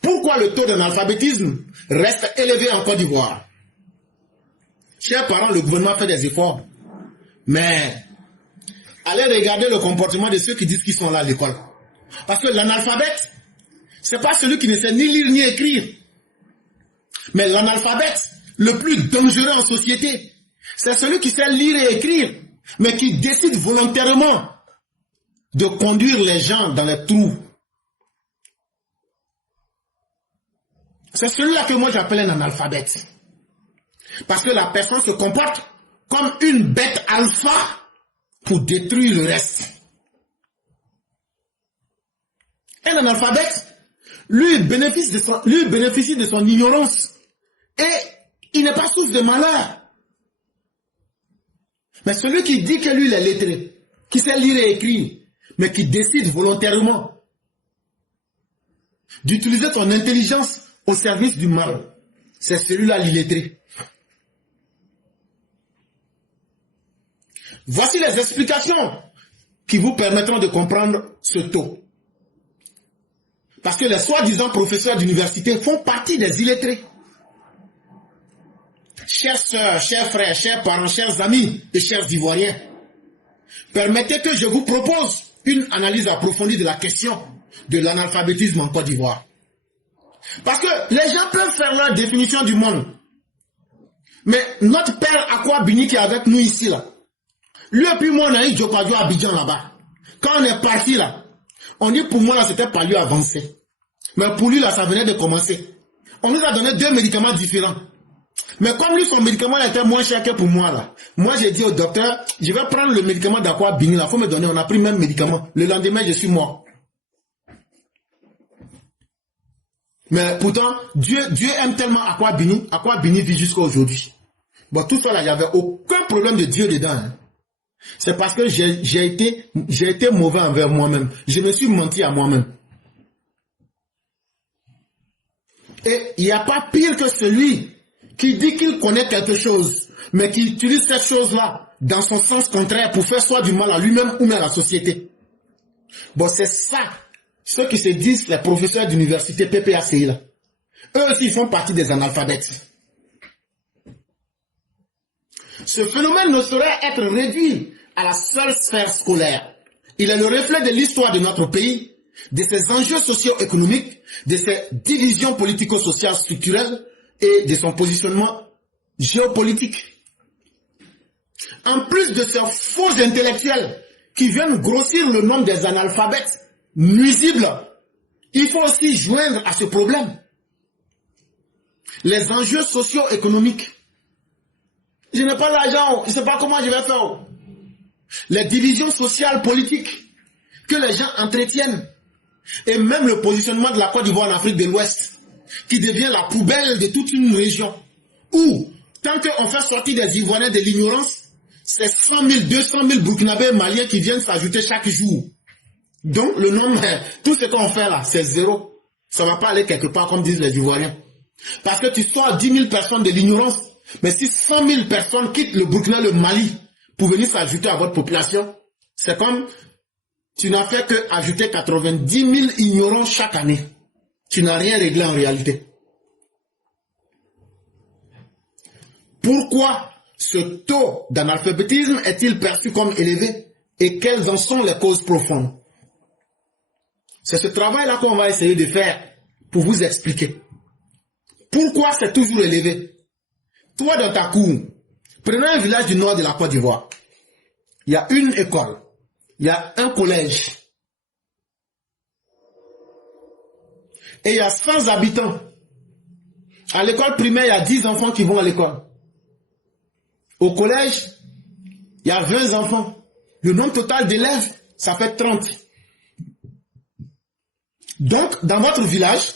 Pourquoi le taux d'analphabétisme reste élevé en Côte d'Ivoire? Chers parents, le gouvernement fait des efforts. Mais allez regarder le comportement de ceux qui disent qu'ils sont là à l'école. Parce que l'analphabète, ce n'est pas celui qui ne sait ni lire ni écrire. Mais l'analphabète, le plus dangereux en société, c'est celui qui sait lire et écrire, mais qui décide volontairement de conduire les gens dans les trous. C'est celui-là que moi j'appelle un analphabète. Parce que la personne se comporte comme une bête alpha pour détruire le reste. Un analphabète, lui bénéficie de son ignorance. Et il n'est pas source de malheur. Mais celui qui dit que lui il est lettré, qui sait lire et écrire, mais qui décide volontairement d'utiliser son intelligence au service du mal, c'est celui-là l'illettré. Voici les explications qui vous permettront de comprendre ce taux. Parce que les soi-disant professeurs d'université font partie des illettrés. Chères sœurs, chers frères, chers parents, chers amis et chers Ivoiriens, permettez que je vous propose une analyse approfondie de la question de l'analphabétisme en Côte d'Ivoire. Parce que les gens peuvent faire leur définition du monde. Mais notre père Akwa Bini qui est avec nous ici, là, lui et puis moi, on a eu Djokadio à Abidjan là-bas. Quand on est parti là, on dit pour moi là, c'était pas lui avancer. Mais pour lui là, ça venait de commencer. On nous a donné 2 médicaments différents. Mais comme lui, son médicament était moins cher que pour moi là. Moi j'ai dit au docteur, je vais prendre le médicament d'Akwa Bini là, faut me donner, on a pris le même médicament. Le lendemain, je suis mort. Mais pourtant, Dieu aime tellement Akwa Bini vit jusqu'à aujourd'hui. Bon, tout ça là, il n'y avait aucun problème de Dieu dedans. Hein. C'est parce que j'ai été mauvais envers moi-même. Je me suis menti à moi-même. Et il n'y a pas pire que celui qui dit qu'il connaît quelque chose, mais qui utilise cette chose-là dans son sens contraire pour faire soit du mal à lui-même ou même à la société. Bon, c'est ça. Ceux qui se disent les professeurs d'université PPACI là. Eux aussi ils font partie des analphabètes. Ce phénomène ne saurait être réduit à la seule sphère scolaire. Il est le reflet de l'histoire de notre pays, de ses enjeux socio-économiques, de ses divisions politico-sociales structurelles et de son positionnement géopolitique. En plus de ces faux intellectuels qui viennent grossir le nombre des analphabètes nuisibles, il faut aussi joindre à ce problème les enjeux socio-économiques. Je n'ai pas l'argent, je ne sais pas comment je vais faire. Les divisions sociales politiques que les gens entretiennent et même le positionnement de la Côte d'Ivoire en Afrique de l'Ouest qui devient la poubelle de toute une région où, tant qu'on fait sortir des Ivoiriens de l'ignorance, c'est 100 000, 200 000 Burkinabés Maliens qui viennent s'ajouter chaque jour. Donc le nombre, tout ce qu'on fait là, c'est zéro. Ça ne va pas aller quelque part comme disent les Ivoiriens. Parce que tu sors 10 000 personnes de l'ignorance, mais si 100 000 personnes quittent le Burkina, le Mali, pour venir s'ajouter à votre population, c'est comme tu n'as fait que ajouter 90 000 ignorants chaque année. Tu n'as rien réglé en réalité. Pourquoi ce taux d'analphabétisme est-il perçu comme élevé et quelles en sont les causes profondes? C'est ce travail-là qu'on va essayer de faire pour vous expliquer. Pourquoi c'est toujours élevé? Toi, dans ta cour, prenez un village du nord de la Côte d'Ivoire. Il y a une école. Il y a un collège. Et il y a 100 habitants. À l'école primaire, il y a 10 enfants qui vont à l'école. Au collège, il y a 20 enfants. Le nombre total d'élèves, ça fait 30. Donc, dans votre village,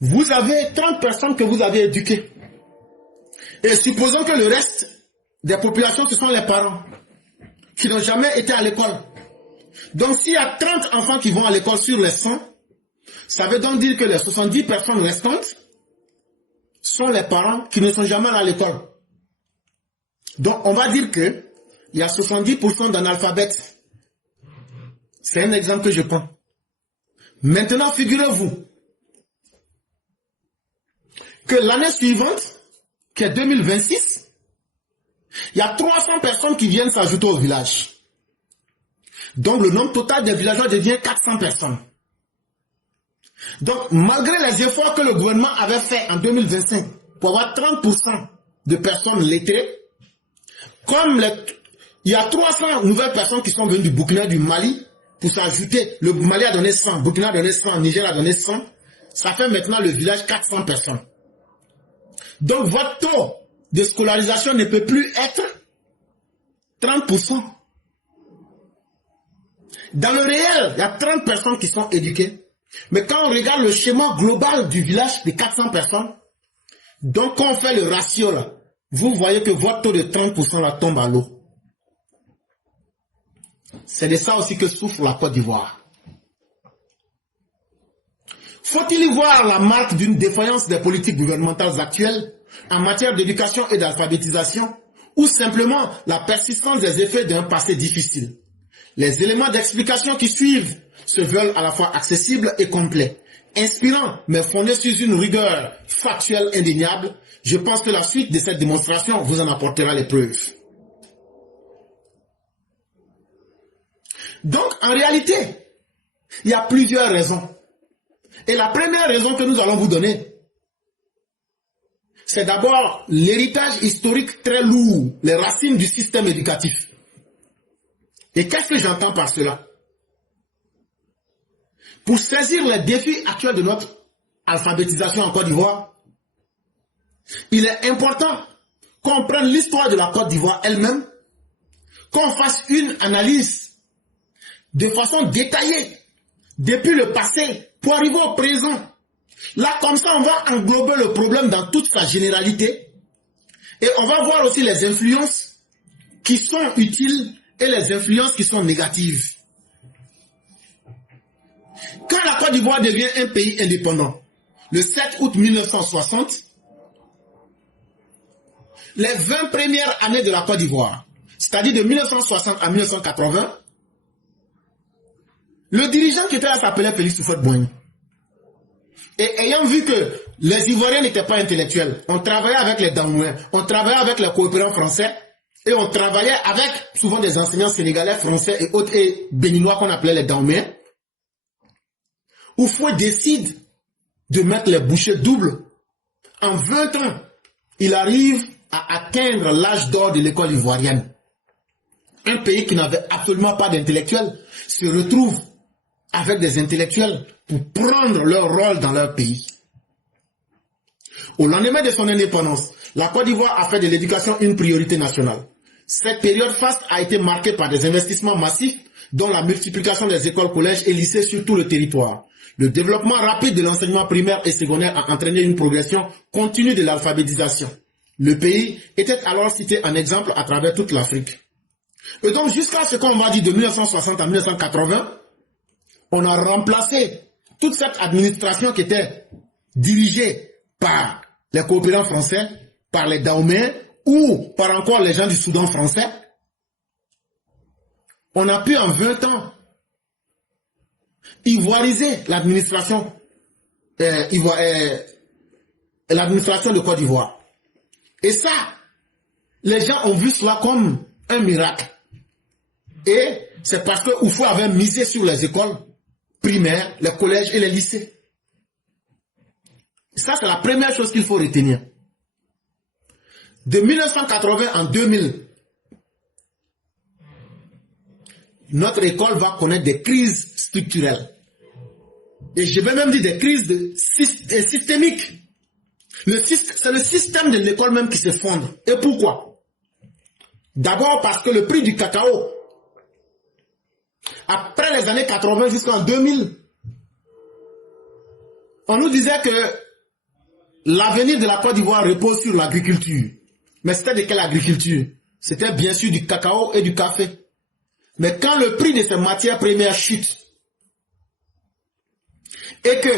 vous avez 30 personnes que vous avez éduquées. Et supposons que le reste des populations, ce sont les parents qui n'ont jamais été à l'école. Donc, s'il y a 30 enfants qui vont à l'école sur les 100, ça veut donc dire que les 70 personnes restantes sont les parents qui ne sont jamais allés à l'école. Donc, on va dire qu'il y a 70% d'analphabètes. C'est un exemple que je prends. Maintenant, figurez-vous que l'année suivante, qui est 2026, il y a 300 personnes qui viennent s'ajouter au village. Donc le nombre total des villageois devient 400 personnes. Donc malgré les efforts que le gouvernement avait fait en 2025 pour avoir 30% de personnes lettrées, comme il y a 300 nouvelles personnes qui sont venues du Burkina, du Mali, pour s'ajouter. Le Mali a donné 100, Burkina a donné 100, Niger a donné 100. Ça fait maintenant le village 400 personnes. Donc votre taux de scolarisation ne peut plus être 30%. Dans le réel, il y a 30 personnes qui sont éduquées. Mais quand on regarde le schéma global du village de 400 personnes, donc quand on fait le ratio là, vous voyez que votre taux de 30% là tombe à l'eau. C'est de ça aussi que souffre la Côte d'Ivoire. Faut-il y voir la marque d'une défaillance des politiques gouvernementales actuelles en matière d'éducation et d'alphabétisation, ou simplement la persistance des effets d'un passé difficile? Les éléments d'explication qui suivent se veulent à la fois accessibles et complets, inspirants mais fondés sur une rigueur factuelle indéniable. Je pense que la suite de cette démonstration vous en apportera les preuves. Donc, en réalité, il y a plusieurs raisons. Et la première raison que nous allons vous donner, c'est d'abord l'héritage historique très lourd, les racines du système éducatif. Et qu'est-ce que j'entends par cela? Pour saisir les défis actuels de notre alphabétisation en Côte d'Ivoire, il est important qu'on prenne l'histoire de la Côte d'Ivoire elle-même, qu'on fasse une analyse de façon détaillée, depuis le passé, pour arriver au présent. Là, comme ça, on va englober le problème dans toute sa généralité. Et on va voir aussi les influences qui sont utiles et les influences qui sont négatives. Quand la Côte d'Ivoire devient un pays indépendant, le 7 août 1960, les 20 premières années de la Côte d'Ivoire, c'est-à-dire de 1960 à 1980, le dirigeant qui était là s'appelait Félix Houphouët-Boigny. Et ayant vu que les Ivoiriens n'étaient pas intellectuels, on travaillait avec les Damois, on travaillait avec les coopérants français, et on travaillait avec souvent des enseignants sénégalais, français et autres, et béninois qu'on appelait les Damois. Houphouët décide de mettre les bouchées doubles. En 20 ans, il arrive à atteindre l'âge d'or de l'école ivoirienne. Un pays qui n'avait absolument pas d'intellectuels se retrouve avec des intellectuels pour prendre leur rôle dans leur pays. Au lendemain de son indépendance, la Côte d'Ivoire a fait de l'éducation une priorité nationale. Cette période faste a été marquée par des investissements massifs, dont la multiplication des écoles, collèges et lycées sur tout le territoire. Le développement rapide de l'enseignement primaire et secondaire a entraîné une progression continue de l'alphabétisation. Le pays était alors cité en exemple à travers toute l'Afrique. Et donc jusqu'à ce qu'on va dire de 1960 à 1980, on a remplacé toute cette administration qui était dirigée par les coopérants français, par les Dahoméens ou par encore les gens du Soudan français. On a pu en 20 ans ivoiriser l'administration de Côte d'Ivoire. Et ça, les gens ont vu cela comme un miracle. Et c'est parce que Houphouët avait misé sur les écoles primaires, les collèges et les lycées. Ça, c'est la première chose qu'il faut retenir. De 1980 en 2000, notre école va connaître des crises structurelles. Et je vais même dire des crises systémiques. C'est le système de l'école même qui s'effondre. Et pourquoi? D'abord parce que le prix du cacao, après les années 80 jusqu'en 2000, on nous disait que l'avenir de la Côte d'Ivoire repose sur l'agriculture. Mais c'était de quelle agriculture? C'était bien sûr du cacao et du café. Mais quand le prix de ces matières premières chute et que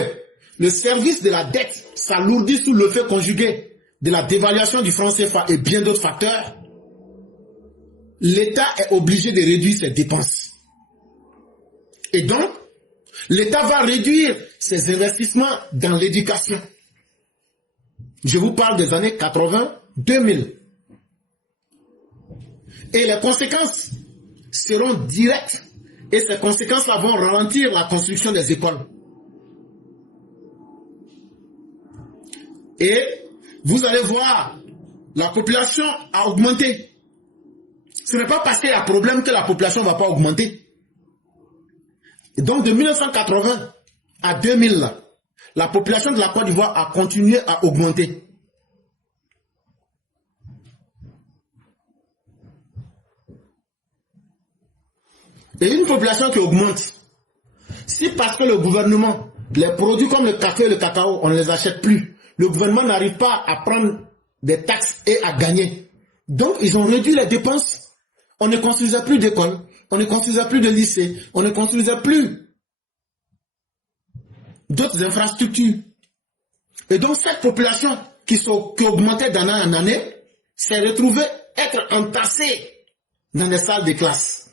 le service de la dette s'alourdit sous l'effet conjugué de la dévaluation du franc CFA et bien d'autres facteurs, l'État est obligé de réduire ses dépenses. Et donc, l'État va réduire ses investissements dans l'éducation. Je vous parle des années 80-2000. Et les conséquences seront directes. Et ces conséquences-là vont ralentir la construction des écoles. Et vous allez voir, la population a augmenté. Ce n'est pas parce qu'il y a un problème que la population ne va pas augmenter. Et donc de 1980 à 2000, la population de la Côte d'Ivoire a continué à augmenter. Et une population qui augmente, si parce que le gouvernement, les produits comme le café et le cacao, on ne les achète plus, le gouvernement n'arrive pas à prendre des taxes et à gagner. Donc ils ont réduit les dépenses. On ne construisait plus d'écoles, on ne construisait plus de lycées, on ne construisait plus d'autres infrastructures. Et donc cette population qui augmentait d'année en année s'est retrouvée être entassée dans les salles de classe.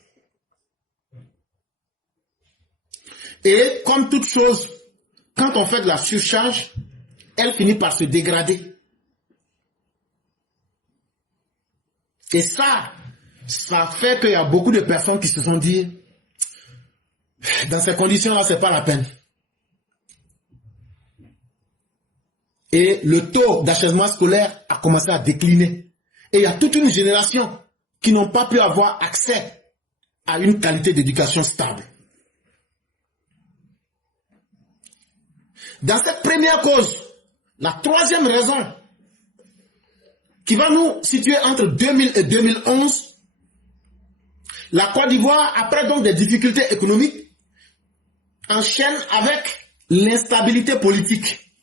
Et comme toute chose, quand on fait de la surcharge, elle finit par se dégrader. Et ça fait qu'il y a beaucoup de personnes qui se sont dit, dans ces conditions-là, c'est pas la peine. Et le taux d'achèvement scolaire a commencé à décliner. Et il y a toute une génération qui n'ont pas pu avoir accès à une qualité d'éducation stable. Dans cette première cause, la troisième raison qui va nous situer entre 2000 et 2011, la Côte d'Ivoire, après donc des difficultés économiques, enchaîne avec l'instabilité politique.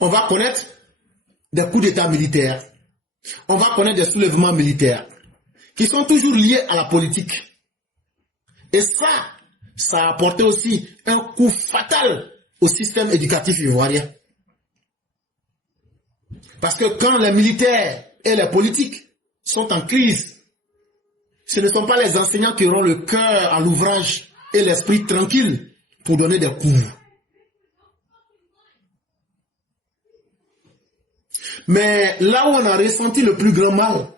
On va connaître des coups d'État militaires, on va connaître des soulèvements militaires, qui sont toujours liés à la politique. Et ça a apporté aussi un coup fatal au système éducatif ivoirien. Parce que quand les militaires et les politiques sont en crise, ce ne sont pas les enseignants qui auront le cœur à l'ouvrage et l'esprit tranquille pour donner des cours. Mais là où on a ressenti le plus grand mal,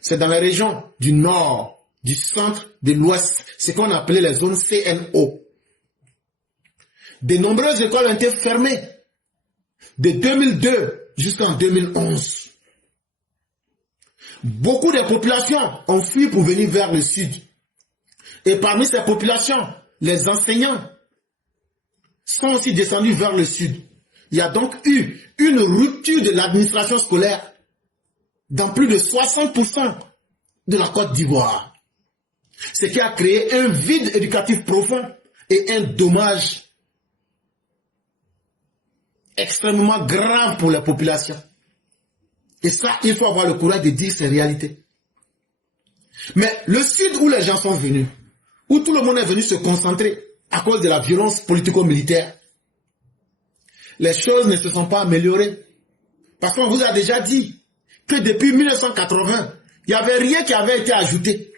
c'est dans les régions du nord, du centre, de l'ouest, ce qu'on appelait les zones CNO. De nombreuses écoles ont été fermées de 2002 jusqu'en 2011. Beaucoup de populations ont fui pour venir vers le sud. Et parmi ces populations, les enseignants sont aussi descendus vers le sud. Il y a donc eu une rupture de l'administration scolaire dans plus de 60% de la Côte d'Ivoire. Ce qui a créé un vide éducatif profond et un dommage extrêmement grave pour la population. Et ça, il faut avoir le courage de dire ces réalités. Mais le sud où les gens sont venus, où tout le monde est venu se concentrer à cause de la violence politico-militaire, les choses ne se sont pas améliorées. Parce qu'on vous a déjà dit que depuis 1980, il n'y avait rien qui avait été ajouté.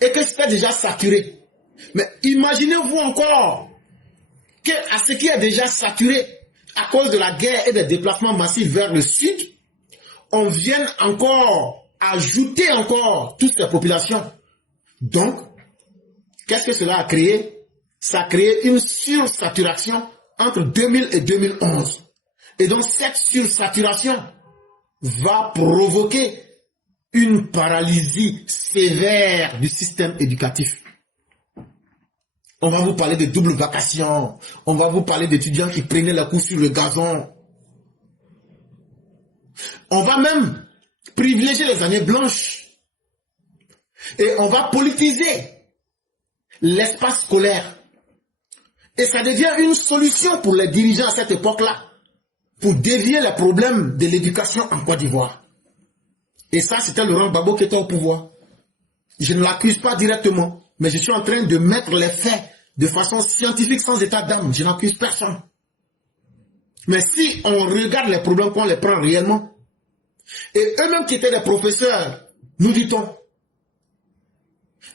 Et que c'était déjà saturé. Mais imaginez-vous encore qu'à ce qui est déjà saturé, à cause de la guerre et des déplacements massifs vers le sud, on vienne encore ajouter encore toutes ces populations. Donc, qu'est-ce que cela a créé? Ça a créé une sursaturation entre 2000 et 2011. Et donc, cette sursaturation va provoquer une paralysie sévère du système éducatif. On va vous parler de double vacation. On va vous parler d'étudiants qui prenaient la cour sur le gazon. On va même privilégier les années blanches. Et on va politiser l'espace scolaire. Et ça devient une solution pour les dirigeants à cette époque-là, pour dévier les problèmes de l'éducation en Côte d'Ivoire. Et ça, c'était Laurent Gbagbo qui était au pouvoir. Je ne l'accuse pas directement, mais je suis en train de mettre les faits de façon scientifique, sans état d'âme. Je n'accuse personne. Mais si on regarde les problèmes, qu'on les prend réellement, et eux-mêmes qui étaient des professeurs, nous dit-on,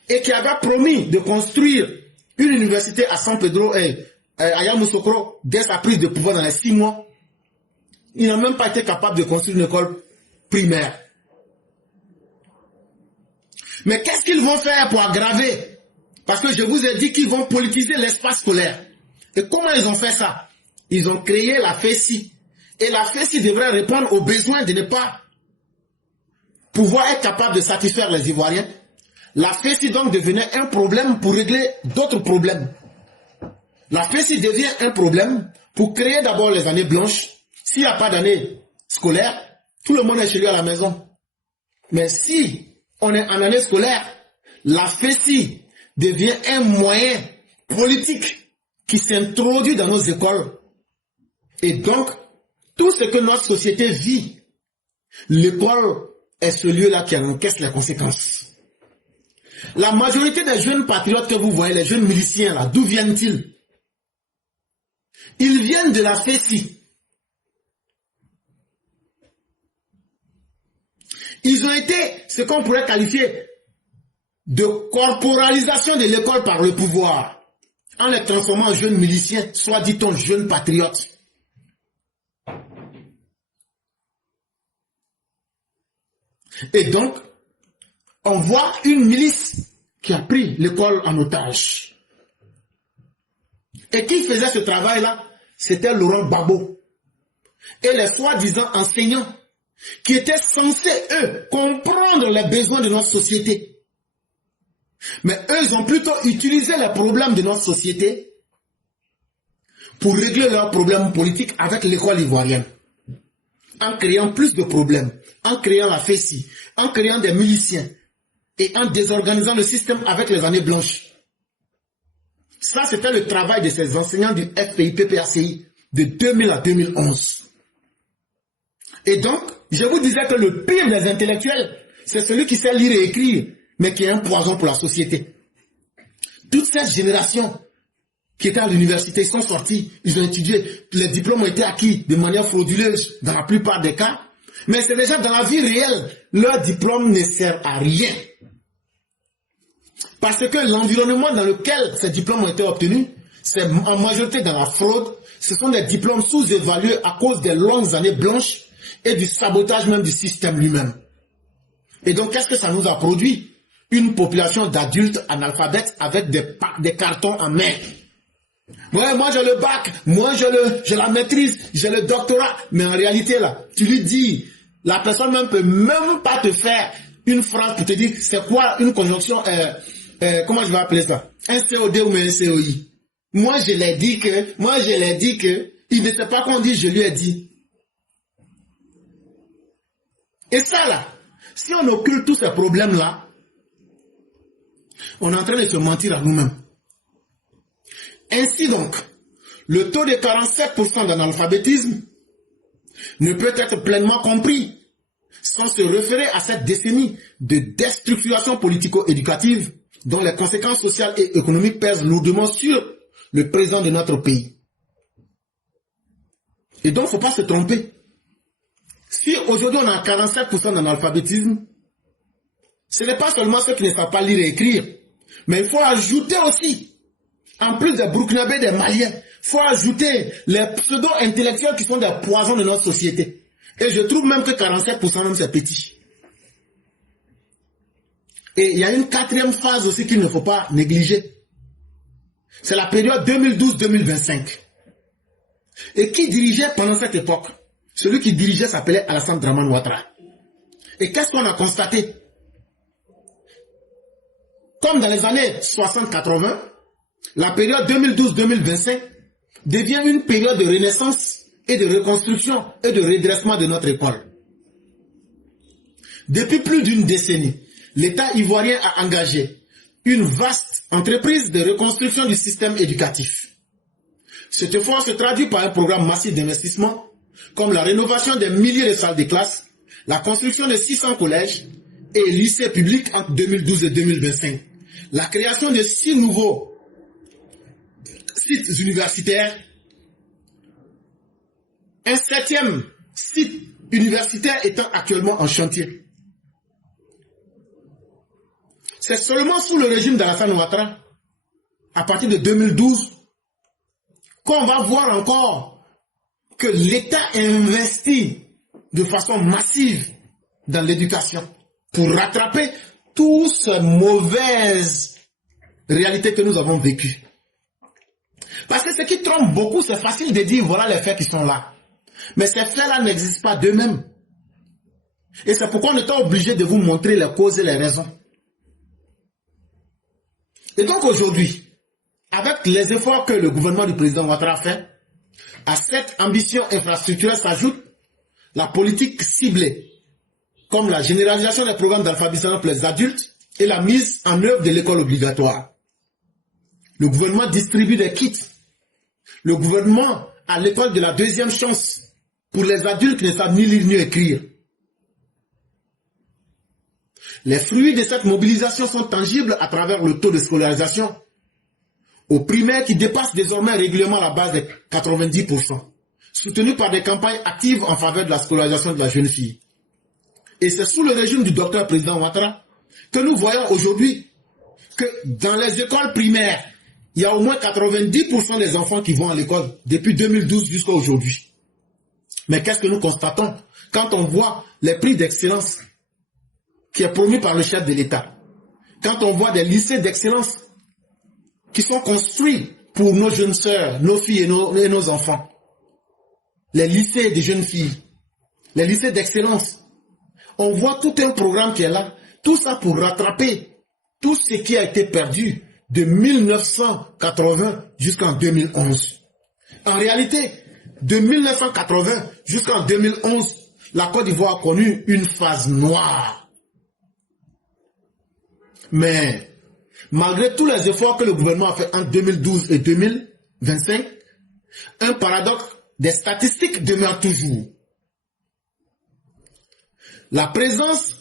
et qui avaient promis de construire une université à San Pedro et Aya Moussokro, dès sa prise de pouvoir dans les 6 mois, il n'a même pas été capable de construire une école primaire. Mais qu'est-ce qu'ils vont faire pour aggraver? Parce que je vous ai dit qu'ils vont politiser l'espace scolaire. Et comment ils ont fait ça? Ils ont créé la FESI. Et la FESI devrait répondre aux besoins de ne pas pouvoir être capable de satisfaire les Ivoiriens. La FESI donc devenait un problème pour régler d'autres problèmes. La FESI devient un problème pour créer d'abord les années blanches. S'il n'y a pas d'année scolaire, tout le monde est chez lui à la maison. Mais si on est en année scolaire, la FESI devient un moyen politique qui s'introduit dans nos écoles. Et donc, tout ce que notre société vit, l'école est ce lieu-là qui en encaisse les conséquences. La majorité des jeunes patriotes que vous voyez, les jeunes miliciens là, d'où viennent-ils? Ils viennent de la FESI. Ils ont été ce qu'on pourrait qualifier de corporalisation de l'école par le pouvoir, en les transformant en jeunes miliciens, soit dit-on jeunes patriotes. Et donc, on voit une milice qui a pris l'école en otage. Et qui faisait ce travail-là? C'était Laurent Gbagbo. Et les soi-disant enseignants qui étaient censés, eux, comprendre les besoins de notre société. Mais eux, ils ont plutôt utilisé les problèmes de notre société pour régler leurs problèmes politiques avec l'école ivoirienne. En créant plus de problèmes, en créant la FESI, en créant des miliciens et en désorganisant le système avec les années blanches. Ça, c'était le travail de ces enseignants du FPI-PPACI de 2000 à 2011. Et donc, je vous disais que le pire des intellectuels, c'est celui qui sait lire et écrire, mais qui est un poison pour la société. Toute cette génération qui était à l'université, ils sont sortis, ils ont étudié, les diplômes ont été acquis de manière frauduleuse dans la plupart des cas, mais c'est déjà dans la vie réelle, leur diplôme ne sert à rien. Parce que l'environnement dans lequel ces diplômes ont été obtenus, c'est en majorité dans la fraude, ce sont des diplômes sous-évalués à cause des longues années blanches et du sabotage même du système lui-même. Et donc, qu'est-ce que ça nous a produit? Une population d'adultes analphabètes avec des cartons en main. Ouais, moi j'ai le bac, moi j'ai la maîtrise, j'ai le doctorat. Mais en réalité, là, tu lui dis, la personne même peut même pas te faire une phrase pour te dire c'est quoi une conjonction, comment je vais appeler ça? Un COD ou un COI. Moi je l'ai dit que, il ne sait pas qu'on dit, je lui ai dit. Et ça là, si on occulte tous ces problèmes-là, on est en train de se mentir à nous-mêmes. Ainsi donc, le taux de 47% d'analphabétisme ne peut être pleinement compris sans se référer à cette décennie de déstructuration politico-éducative dont les conséquences sociales et économiques pèsent lourdement sur le présent de notre pays. Et donc, il ne faut pas se tromper. Si aujourd'hui on a 47% d'analphabétisme, ce n'est pas seulement ceux qui ne savent pas lire et écrire, mais il faut ajouter aussi, en plus des Burkinabés, des Maliens, il faut ajouter les pseudo-intellectuels qui sont des poisons de notre société. Et je trouve même que 47% même c'est petit. Et il y a une quatrième phase aussi qu'il ne faut pas négliger. C'est la période 2012-2025. Et qui dirigeait pendant cette époque? Celui qui dirigeait s'appelait Alassane Dramane Ouattara. Et qu'est-ce qu'on a constaté? Comme dans les années 60-80, la période 2012-2025 devient une période de renaissance et de reconstruction et de redressement de notre école. Depuis plus d'une décennie, l'État ivoirien a engagé une vaste entreprise de reconstruction du système éducatif. Cet effort se traduit par un programme massif d'investissement, comme la rénovation des milliers de salles de classe, la construction de 600 collèges et lycées publics entre 2012 et 2025, la création de 6 nouveaux sites universitaires, un 7e site universitaire étant actuellement en chantier. C'est seulement sous le régime d'Alassane Ouattara, à partir de 2012, qu'on va voir encore que l'État investit de façon massive dans l'éducation pour rattraper toutes ces mauvaises réalités que nous avons vécues. Parce que ce qui trompe beaucoup, c'est facile de dire voilà les faits qui sont là. Mais ces faits-là n'existent pas d'eux-mêmes. Et c'est pourquoi on est obligé de vous montrer les causes et les raisons. Et donc aujourd'hui, avec les efforts que le gouvernement du président Ouattara a fait, à cette ambition infrastructurelle s'ajoute la politique ciblée, comme la généralisation des programmes d'alphabétisation pour les adultes et la mise en œuvre de l'école obligatoire. Le gouvernement distribue des kits. Le gouvernement a l'école de la deuxième chance pour les adultes qui ne savent ni lire ni écrire. Les fruits de cette mobilisation sont tangibles à travers le taux de scolarisation au primaire qui dépasse désormais régulièrement la base de 90%, soutenu par des campagnes actives en faveur de la scolarisation de la jeune fille. Et c'est sous le régime du docteur président Ouattara que nous voyons aujourd'hui que dans les écoles primaires, il y a au moins 90% des enfants qui vont à l'école depuis 2012 jusqu'à aujourd'hui. Mais qu'est-ce que nous constatons quand on voit les prix d'excellence qui est promu par le chef de l'État? Quand on voit des lycées d'excellence qui sont construits pour nos jeunes sœurs, nos filles et nos enfants. Les lycées des jeunes filles, les lycées d'excellence. On voit tout un programme qui est là. Tout ça pour rattraper tout ce qui a été perdu de 1980 jusqu'en 2011. En réalité, de 1980 jusqu'en 2011, la Côte d'Ivoire a connu une phase noire. Mais malgré tous les efforts que le gouvernement a fait entre 2012 et 2025, un paradoxe des statistiques demeure toujours. La présence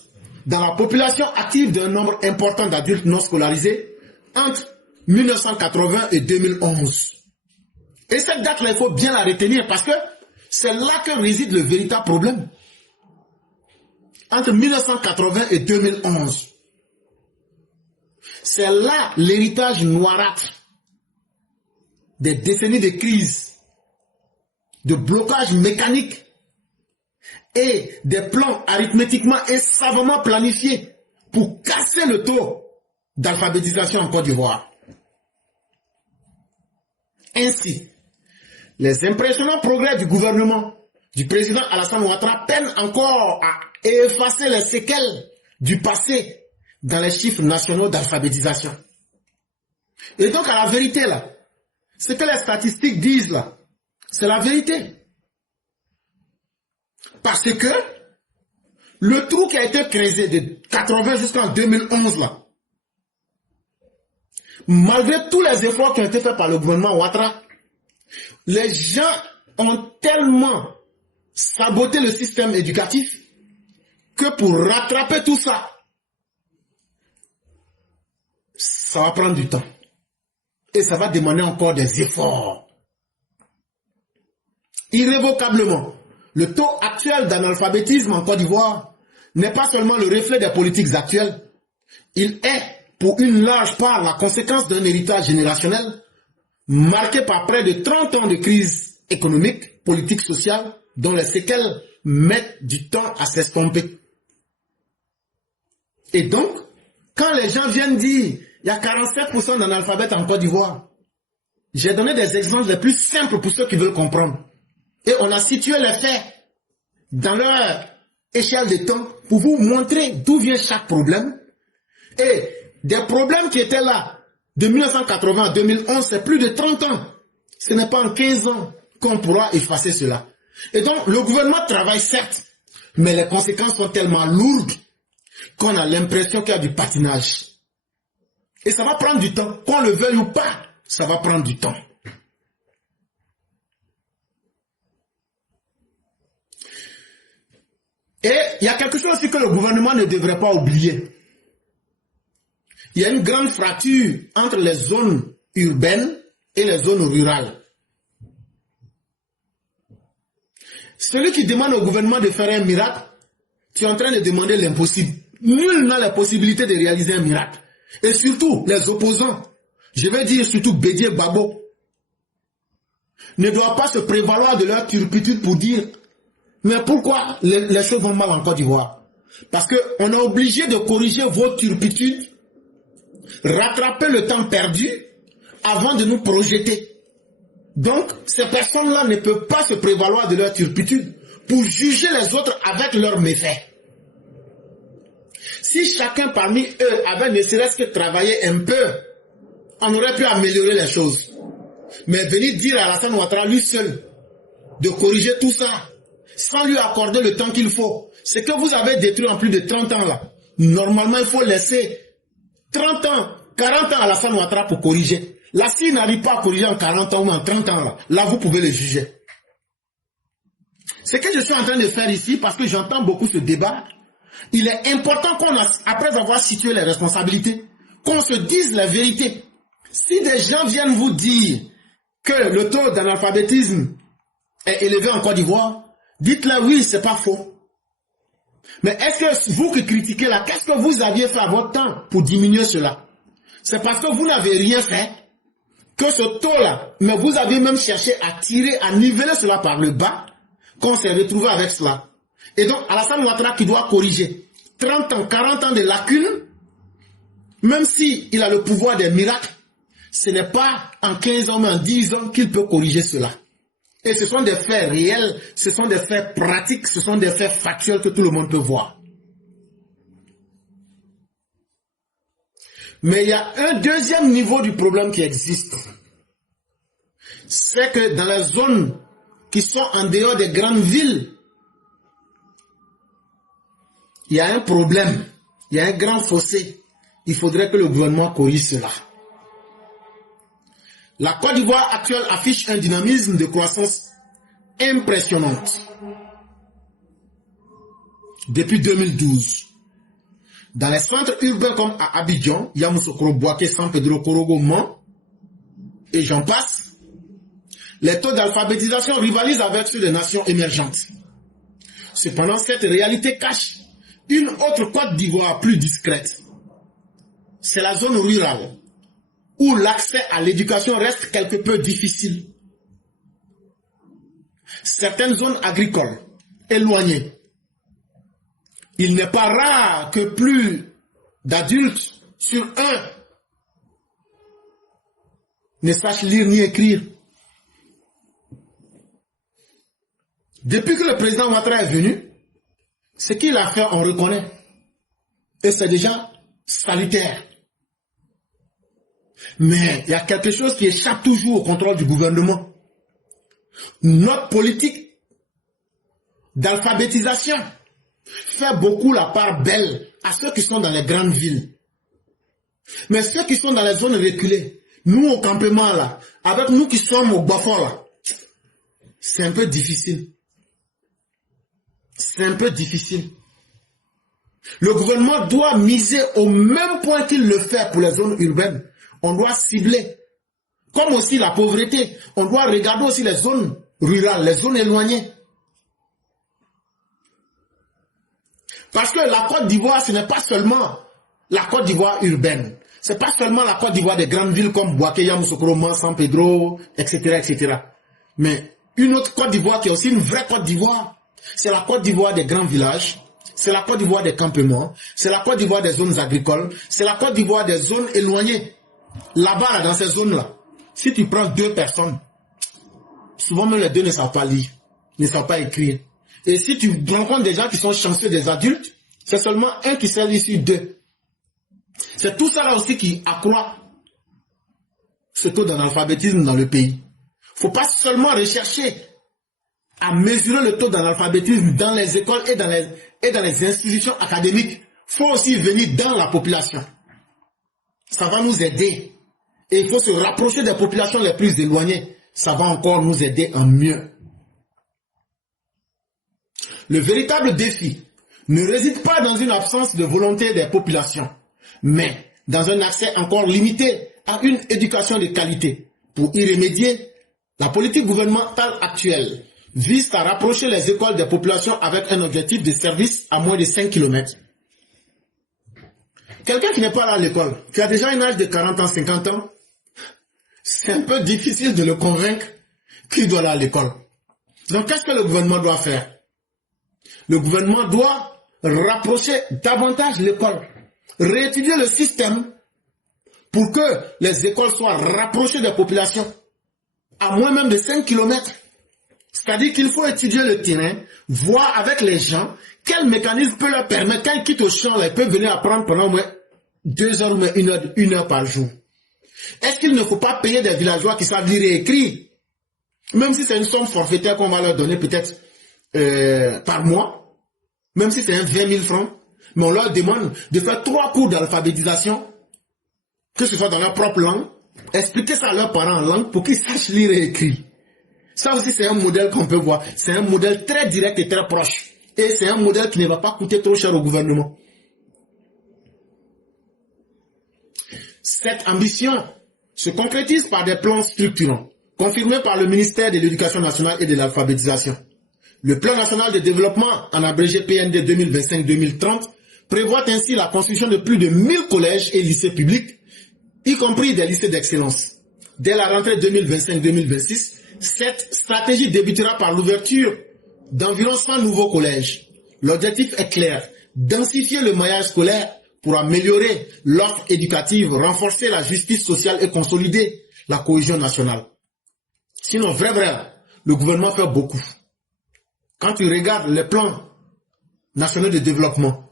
dans la population active d'un nombre important d'adultes non scolarisés entre 1980 et 2011. Et cette date-là, il faut bien la retenir parce que c'est là que réside le véritable problème. Entre 1980 et 2011. C'est là l'héritage noirâtre des décennies de crise, de blocage mécanique et des plans arithmétiquement et savamment planifiés pour casser le taux d'alphabétisation en Côte d'Ivoire. Ainsi, les impressionnants progrès du gouvernement du président Alassane Ouattara peinent encore à effacer les séquelles du passé dans les chiffres nationaux d'alphabétisation. Et donc, à la vérité, là, ce que les statistiques disent, là, c'est la vérité. Parce que le trou qui a été creusé de 80 jusqu'en 2011, là, malgré tous les efforts qui ont été faits par le gouvernement Ouattara, les gens ont tellement saboté le système éducatif que pour rattraper tout ça, ça va prendre du temps. Et ça va demander encore des efforts. Irrévocablement, le taux actuel d'analphabétisme en Côte d'Ivoire n'est pas seulement le reflet des politiques actuelles. Il est, pour une large part, la conséquence d'un héritage générationnel marqué par près de 30 ans de crise économique, politique, sociale, dont les séquelles mettent du temps à s'estomper. Et donc, quand les gens viennent dire il y a 47% d'analphabètes en Côte d'Ivoire, j'ai donné des exemples les plus simples pour ceux qui veulent comprendre. Et on a situé les faits dans leur échelle de temps pour vous montrer d'où vient chaque problème. Et des problèmes qui étaient là de 1980 à 2011, c'est plus de 30 ans. Ce n'est pas en 15 ans qu'on pourra effacer cela. Et donc, le gouvernement travaille certes, mais les conséquences sont tellement lourdes qu'on a l'impression qu'il y a du patinage. Et ça va prendre du temps. Qu'on le veuille ou pas, ça va prendre du temps. Et il y a quelque chose aussi que le gouvernement ne devrait pas oublier. Il y a une grande fracture entre les zones urbaines et les zones rurales. Celui qui demande au gouvernement de faire un miracle, tu es en train de demander l'impossible. Nul n'a la possibilité de réaliser un miracle. Et surtout, les opposants, je vais dire surtout Bédié Babo, ne doivent pas se prévaloir de leur turpitude pour dire mais pourquoi les choses vont mal en Côte d'Ivoire? Parce qu'on est obligé de corriger vos turpitudes, rattraper le temps perdu avant de nous projeter. Donc, ces personnes-là ne peuvent pas se prévaloir de leur turpitude pour juger les autres avec leurs méfaits. Si chacun parmi eux avait ne serait-ce que travaillé un peu, on aurait pu améliorer les choses. Mais venir dire à Alassane Ouattara lui seul de corriger tout ça, sans lui accorder le temps qu'il faut, ce que vous avez détruit en plus de 30 ans là, normalement il faut laisser 30 ans, 40 ans à Alassane Ouattara pour corriger. Là, s'il n'arrive pas à corriger en 40 ans ou en 30 ans là, vous pouvez le juger. Ce que je suis en train de faire ici, parce que j'entends beaucoup ce débat, il est important qu'on, après avoir situé les responsabilités, qu'on se dise la vérité. Si des gens viennent vous dire que le taux d'analphabétisme est élevé en Côte d'Ivoire, dites-leur oui, c'est pas faux. Mais est-ce que vous qui critiquez là, qu'est-ce que vous aviez fait à votre temps pour diminuer cela? C'est parce que vous n'avez rien fait que ce taux-là, mais vous avez même cherché à tirer, à niveler cela par le bas, qu'on s'est retrouvé avec cela. Et donc, Alassane Ouattara qui doit corriger 30 ans, 40 ans de lacunes, même s'il a le pouvoir des miracles, ce n'est pas en 15 ans, mais en 10 ans qu'il peut corriger cela. Et ce sont des faits réels, ce sont des faits pratiques, ce sont des faits factuels que tout le monde peut voir. Mais il y a un deuxième niveau du problème qui existe. C'est que dans les zones qui sont en dehors des grandes villes, il y a un problème, il y a un grand fossé. Il faudrait que le gouvernement corrige cela. La Côte d'Ivoire actuelle affiche un dynamisme de croissance impressionnante. Depuis 2012. Dans les centres urbains comme à Abidjan, Yamoussoukro, Bouaké, San Pedro, Korogo, Mans, et j'en passe, les taux d'alphabétisation rivalisent avec ceux des nations émergentes. Cependant, cette réalité cache une autre Côte d'Ivoire plus discrète. C'est la zone rurale, où l'accès à l'éducation reste quelque peu difficile. Certaines zones agricoles, éloignées, il n'est pas rare que plus d'adultes sur un ne sachent lire ni écrire. Depuis que le président Ouattara est venu, ce qu'il a fait, on reconnaît. Et c'est déjà salutaire. Mais il y a quelque chose qui échappe toujours au contrôle du gouvernement. Notre politique d'alphabétisation fait beaucoup la part belle à ceux qui sont dans les grandes villes. Mais ceux qui sont dans les zones reculées, nous au campement là, avec nous qui sommes au Bafo là, c'est un peu difficile. C'est un peu difficile. Le gouvernement doit miser au même point qu'il le fait pour les zones urbaines. On doit cibler. Comme aussi la pauvreté, on doit regarder aussi les zones rurales, les zones éloignées. Parce que la Côte d'Ivoire, ce n'est pas seulement la Côte d'Ivoire urbaine. Ce n'est pas seulement la Côte d'Ivoire des grandes villes comme Bouaké, Yamoussoukro, Mans, San Pedro, etc., etc. Mais une autre Côte d'Ivoire qui est aussi une vraie Côte d'Ivoire, c'est la Côte d'Ivoire des grands villages, c'est la Côte d'Ivoire des campements, c'est la Côte d'Ivoire des zones agricoles, c'est la Côte d'Ivoire des zones éloignées. Là-bas, dans ces zones-là, si tu prends deux personnes, souvent même les deux ne savent pas lire, ne savent pas écrire. Et si tu rencontres des gens qui sont chanceux, des adultes, c'est seulement un qui sait lire sur deux. C'est tout ça là aussi qui accroît ce taux d'analphabétisme dans le pays. Il ne faut pas seulement rechercher à mesurer le taux d'analphabétisme dans les écoles et dans les institutions académiques. Il faut aussi venir dans la population. Ça va nous aider. Et il faut se rapprocher des populations les plus éloignées. Ça va encore nous aider en mieux. Le véritable défi ne réside pas dans une absence de volonté des populations, mais dans un accès encore limité à une éducation de qualité. Pour y remédier, la politique gouvernementale actuelle vise à rapprocher les écoles des populations avec un objectif de service à moins de 5 km. Quelqu'un qui n'est pas là à l'école, qui a déjà un âge de 40 ans, 50 ans, c'est un peu difficile de le convaincre qui doit aller à l'école. Donc, qu'est-ce que le gouvernement doit faire? Le gouvernement doit rapprocher davantage l'école, réétudier le système pour que les écoles soient rapprochées des populations, à moins même de 5 km. C'est-à-dire qu'il faut étudier le terrain, voir avec les gens quel mécanisme peut leur permettre, quand ils quittent au champ, ils peuvent venir apprendre pendant au moins 2 heures ou moins 1 heure par jour. Est-ce qu'il ne faut pas payer des villageois qui savent lire et écrire? Même si c'est une somme forfaitaire qu'on va leur donner peut-être par mois, même si c'est 20 000 francs, mais on leur demande de faire 3 cours d'alphabétisation, que ce soit dans leur propre langue, expliquer ça à leurs parents en langue pour qu'ils sachent lire et écrire. Ça aussi c'est un modèle qu'on peut voir. C'est un modèle très direct et très proche. Et c'est un modèle qui ne va pas coûter trop cher au gouvernement. Cette ambition se concrétise par des plans structurants, confirmés par le ministère de l'Éducation nationale et de l'alphabétisation. Le plan national de développement, en abrégé PND 2025-2030, prévoit ainsi la construction de plus de 1000 collèges et lycées publics, y compris des lycées d'excellence. Dès la rentrée 2025-2026, cette stratégie débutera par l'ouverture d'environ 100 nouveaux collèges. L'objectif est clair, densifier le maillage scolaire pour améliorer l'offre éducative, renforcer la justice sociale et consolider la cohésion nationale. Sinon, vrai, le gouvernement fait beaucoup. Quand tu regardes les plans nationaux de développement,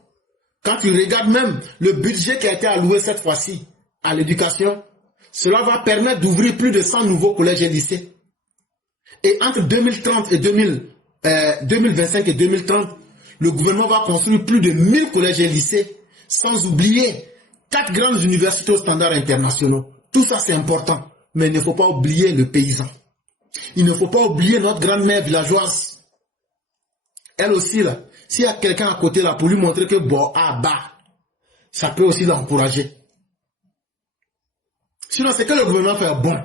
quand tu regardes même le budget qui a été alloué cette fois-ci à l'éducation, cela va permettre d'ouvrir plus de 100 nouveaux collèges et lycées. Et entre 2025 et 2030, le gouvernement va construire plus de 1000 collèges et lycées, sans oublier 4 grandes universités aux standards internationaux. Tout ça, c'est important. Mais il ne faut pas oublier le paysan. Il ne faut pas oublier notre grand-mère villageoise. Elle aussi, là, s'il y a quelqu'un à côté là pour lui montrer que bon, ça peut aussi l'encourager. Sinon, c'est que le gouvernement fait bon.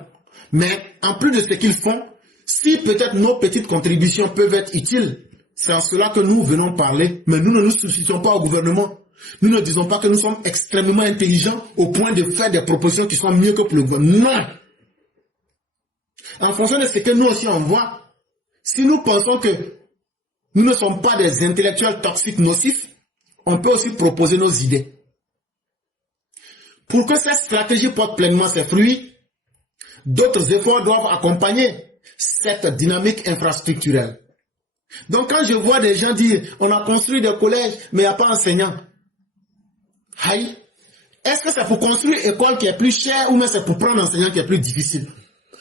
Mais en plus de ce qu'ils font, si peut-être nos petites contributions peuvent être utiles, c'est en cela que nous venons parler. Mais nous ne nous soucions pas au gouvernement. Nous ne disons pas que nous sommes extrêmement intelligents au point de faire des propositions qui sont mieux que pour le gouvernement. Non. En fonction de ce que nous aussi on voit, si nous pensons que nous ne sommes pas des intellectuels toxiques nocifs, on peut aussi proposer nos idées. Pour que cette stratégie porte pleinement ses fruits, d'autres efforts doivent accompagner cette dynamique infrastructurelle. Donc quand je vois des gens dire on a construit des collèges mais il n'y a pas d'enseignants. Aïe, est-ce que c'est pour construire une école qui est plus chère ou même c'est pour prendre un enseignant qui est plus difficile?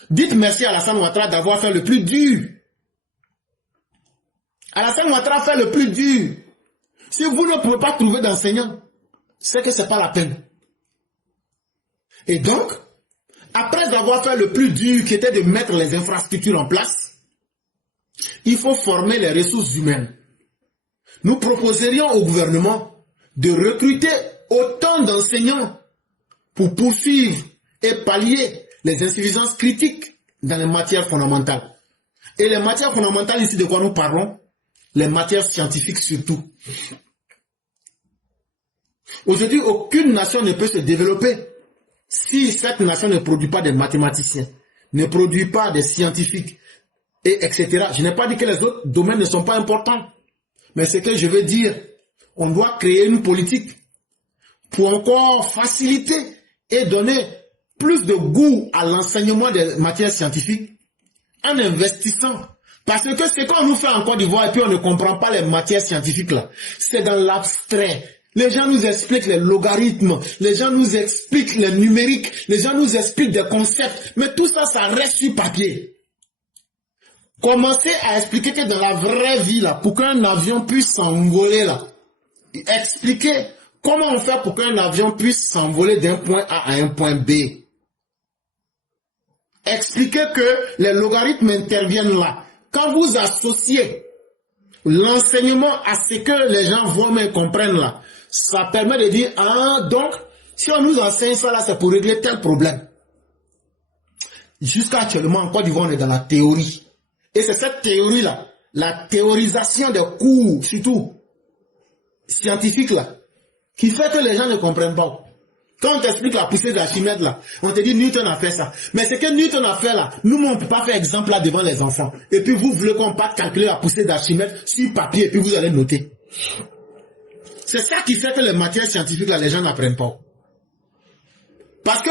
Dites merci à Alassane Ouattara d'avoir fait le plus dur. Alassane Ouattara fait le plus dur. Si vous ne pouvez pas trouver d'enseignants, c'est que ce n'est pas la peine. Et donc, après avoir fait le plus dur qui était de mettre les infrastructures en place, il faut former les ressources humaines. Nous proposerions au gouvernement de recruter autant d'enseignants pour poursuivre et pallier les insuffisances critiques dans les matières fondamentales. Et les matières fondamentales, ici de quoi nous parlons? Les matières scientifiques surtout. Aujourd'hui, aucune nation ne peut se développer si cette nation ne produit pas des mathématiciens, ne produit pas des scientifiques, et etc. Je n'ai pas dit que les autres domaines ne sont pas importants. Mais ce que je veux dire, on doit créer une politique pour encore faciliter et donner plus de goût à l'enseignement des matières scientifiques en investissant. Parce que ce qu'on nous fait en Côte d'Ivoire et puis on ne comprend pas les matières scientifiques là, c'est dans l'abstrait. Les gens nous expliquent les logarithmes, les gens nous expliquent les numériques, les gens nous expliquent des concepts, mais tout ça, ça reste sur papier. Commencez à expliquer que dans la vraie vie, là, pour qu'un avion puisse s'envoler, là, expliquez comment on fait pour qu'un avion puisse s'envoler d'un point A à un point B. Expliquez que les logarithmes interviennent là. Quand vous associez l'enseignement à ce que les gens voient mais comprennent là, ça permet de dire, ah, donc, si on nous enseigne ça là, c'est pour régler tel problème. Jusqu'à actuellement, en Côte d'Ivoire, on est dans la théorie. Et c'est cette théorie-là, la théorisation des cours, surtout scientifiques là, qui fait que les gens ne comprennent pas. Quand on t'explique la poussée d'Archimède là, on te dit Newton a fait ça. Mais ce que Newton a fait là, nous on ne peut pas faire exemple là devant les enfants. Et puis vous voulez qu'on parte calculer la poussée d'Archimède sur papier et puis vous allez noter. C'est ça qui fait que les matières scientifiques là, les gens n'apprennent pas. Parce que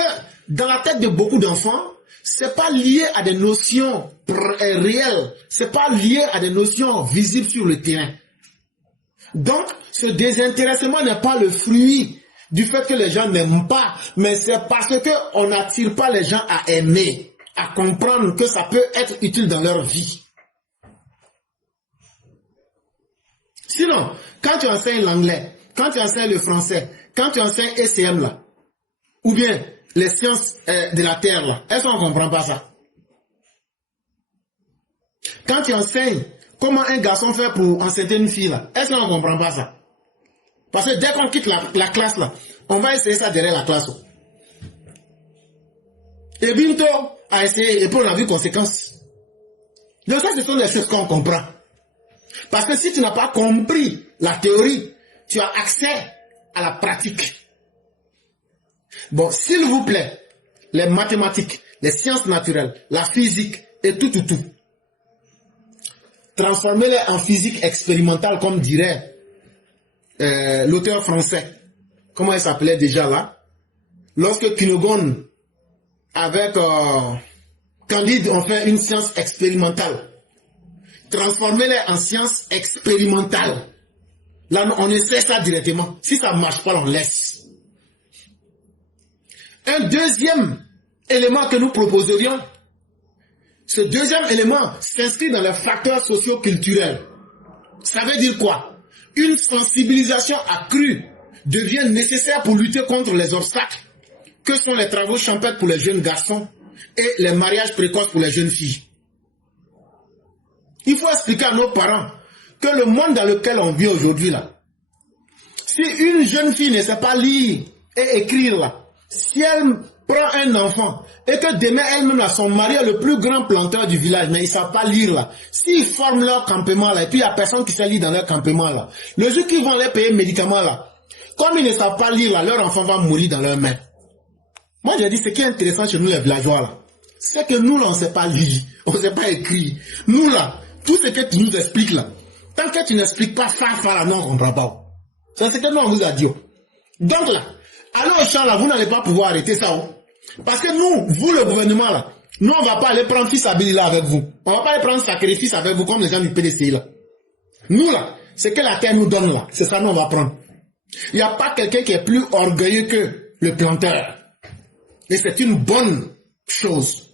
dans la tête de beaucoup d'enfants, c'est pas lié à des notions réelles. C'est pas lié à des notions visibles sur le terrain. Donc, ce désintéressement n'est pas le fruit du fait que les gens n'aiment pas, mais c'est parce qu'on n'attire pas les gens à aimer, à comprendre que ça peut être utile dans leur vie. Sinon, quand tu enseignes l'anglais, quand tu enseignes le français, quand tu enseignes ECM là, ou bien les sciences de la Terre là, est-ce qu'on ne comprend pas ça? Quand tu enseignes comment un garçon fait pour enceinte une fille là, est-ce qu'on ne comprend pas ça? Parce que dès qu'on quitte la classe là, on va essayer ça derrière la classe. Et bientôt, a essayé, et puis on a vu conséquences. Donc ça, ce sont des choses qu'on comprend. Parce que si tu n'as pas compris la théorie, tu as accès à la pratique. Bon, s'il vous plaît, les mathématiques, les sciences naturelles, la physique et tout. Transformez-les en physique expérimentale, comme dirait l'auteur français. Comment il s'appelait déjà là? Lorsque Quinogone avec Candide ont fait une science expérimentale. Transformez-les en science expérimentale. Là, on essaie ça directement. Si ça ne marche pas, on laisse. Un deuxième élément que nous proposerions, ce deuxième élément s'inscrit dans les facteurs socio-culturels. Ça veut dire quoi? Une sensibilisation accrue devient nécessaire pour lutter contre les obstacles que sont les travaux champêtres pour les jeunes garçons et les mariages précoces pour les jeunes filles. Il faut expliquer à nos parents que le monde dans lequel on vit aujourd'hui là, si une jeune fille ne sait pas lire et écrire là, si elle prend un enfant et que demain elle-même là, son mari est le plus grand planteur du village, mais ils ne savent pas lire là, s'ils forment leur campement là, et puis il n'y a personne qui sait lire dans leur campement là, le jour qu'ils vont les payer médicaments là, comme ils ne savent pas lire là, leur enfant va mourir dans leur main. Moi j'ai dit, ce qui est intéressant chez nous les villageois là, c'est que nous là on ne sait pas lire, on ne sait pas écrire. Nous là, tout ce que tu nous expliques là, tant que tu n'expliques pas là, nous on ne comprend pas. C'est ce que nous on vous a dit. Donc là, allez au champ là, vous n'allez pas pouvoir arrêter ça. Parce que nous, vous le gouvernement là, nous on ne va pas aller prendre fils Abili là avec vous. On ne va pas aller prendre sacrifice avec vous comme les gens du PDCI là. Nous là, ce que la terre nous donne là, c'est ça nous on va prendre. Il n'y a pas quelqu'un qui est plus orgueilleux que le planteur. Et c'est une bonne chose.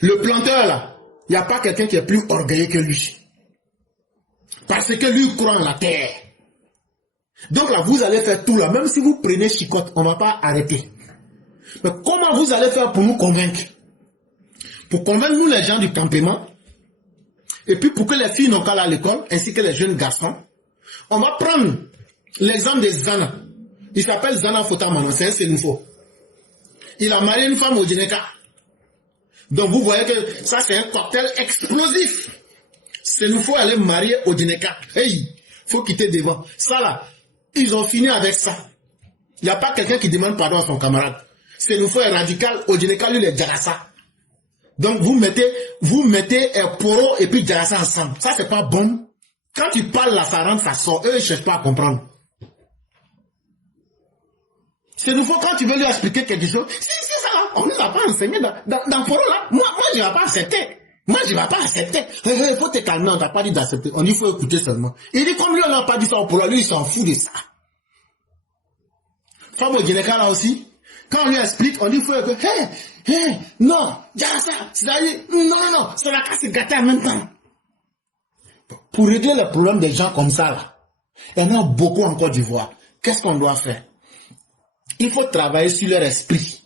Le planteur là, il n'y a pas quelqu'un qui est plus orgueilleux que lui. Parce que lui croit en la terre. Donc là, vous allez faire tout là. Même si vous prenez chicotte, on ne va pas arrêter. Mais comment vous allez faire pour nous convaincre? Pour convaincre nous les gens du campement. Et puis pour que les filles n'ont qu'à aller à l'école, ainsi que les jeunes garçons. On va prendre l'exemple de Zana. Il s'appelle Zana Fotamano, c'est un Sénoufo. Il a marié une femme au Djeneka. Donc vous voyez que ça c'est un cocktail explosif. Sénoufo elle est mariée au Djeneka. Hey, faut quitter devant. Ça là, ils ont fini avec ça. Il n'y a pas quelqu'un qui demande pardon à son camarade. Sénoufo est radical, au Djeneka lui il est Djarassa. Donc vous mettez Poro et puis Djarassa ensemble. Ça c'est pas bon. Quand tu parles là, ça rentre, ça sort. Eux ils ne cherchent pas à comprendre. C'est nouveau quand tu veux lui expliquer quelque chose. Si ça, on ne nous a pas enseigné dans Poro là. Moi, je ne vais pas accepter. Moi, je ne vais pas accepter. Il faut te calmer, on ne t'a pas dit d'accepter. On dit, il faut écouter seulement. Il dit, comme lui, on n'a pas dit ça au Poro, lui, il s'en fout de ça. Femme au Djeneka là aussi, quand on lui explique, on dit, il faut écouter. Non, ça, c'est-à-dire, non, ça va casser gâter en même temps. Pour régler le problème des gens comme ça là, il y en a beaucoup en Côte d'Ivoire. Qu'est-ce qu'on doit faire? Il faut travailler sur leur esprit.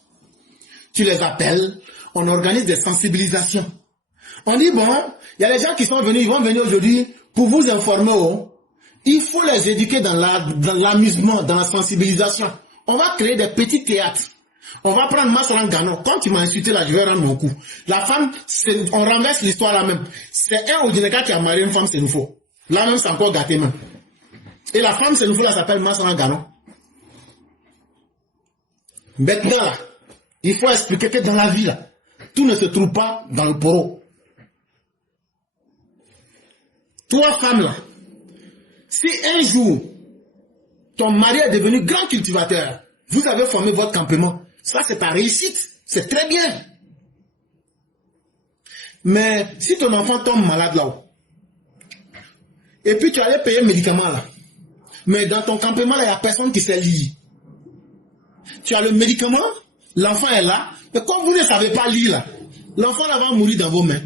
Tu les appelles, on organise des sensibilisations. On dit, bon, il y a les gens qui sont venus, ils vont venir aujourd'hui pour vous informer. Il faut les éduquer dans l'amusement, dans la sensibilisation. On va créer des petits théâtres. On va prendre Massaran Gano. Quand tu m'as insulté là, je vais rendre mon coup. La femme, on renverse l'histoire là même. C'est un Odineka qui a marié une femme, c'est nouveau. Là même, c'est encore gâté même. Et la femme, c'est nouveau, là, s'appelle Massaran Gano. Maintenant, là, il faut expliquer que dans la vie, là, tout ne se trouve pas dans le poro. Toi, femme, là, si un jour, ton mari est devenu grand cultivateur, vous avez formé votre campement, ça c'est ta réussite, c'est très bien. Mais si ton enfant tombe malade là-haut, et puis tu allais payer le médicament là, mais dans ton campement là, il n'y a personne qui sait lire. Tu as le médicament, l'enfant est là, mais comme vous ne savez pas lire là, l'enfant là va mourir dans vos mains.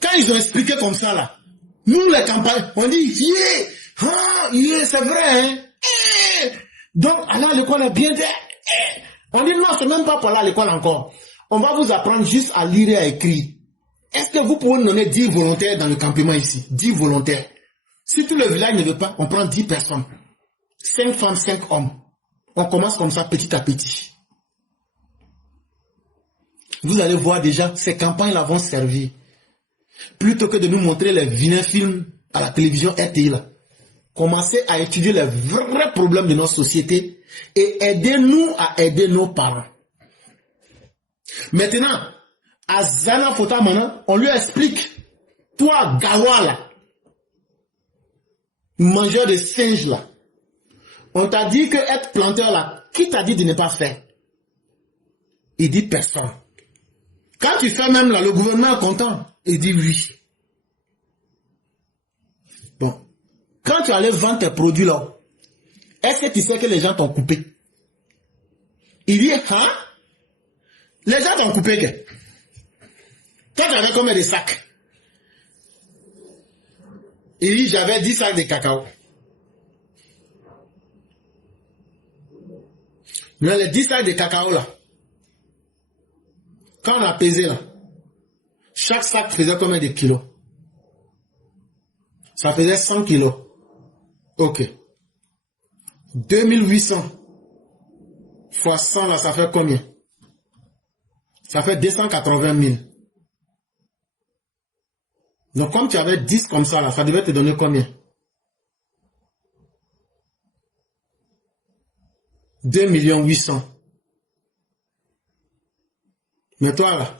Quand ils ont expliqué comme ça là, nous les campagnes, on dit, c'est vrai, hein? Donc, alors l'école est bien fait. On dit, non, c'est même pas pour aller à l'école encore. On va vous apprendre juste à lire et à écrire. Est-ce que vous pouvez nous donner 10 volontaires dans le campement ici? 10 volontaires. Si tout le village ne veut pas, on prend 10 personnes. 5 femmes, 5 hommes. On commence comme ça, petit à petit. Vous allez voir déjà, ces campagnes-là vont servir. Plutôt que de nous montrer les vilains films à la télévision RTI, là. Commencez à étudier les vrais problèmes de notre société et aidez-nous à aider nos parents. Maintenant, à Zana Fotamana, on lui explique, toi, Gawa, là, mangeur de singes, là, on t'a dit que être planteur, là, qui t'a dit de ne pas faire? Il dit personne. Quand tu fais même, là, le gouvernement est content, il dit oui. Bon. Quand tu allais vendre tes produits là, est-ce que tu sais que les gens t'ont coupé? Il dit, hein? Les gens t'ont coupé que? Toi, tu avais combien de sacs? Il dit, j'avais 10 sacs de cacao. Mais les 10 sacs de cacao là, quand on a pesé là, chaque sac faisait combien de kilos? Ça faisait 100 kilos. Ok. 2800 fois 100 là, ça fait combien? Ça fait 280 000. Donc comme tu avais 10 comme ça là, ça devait te donner combien? 2 800 000. Mais toi là,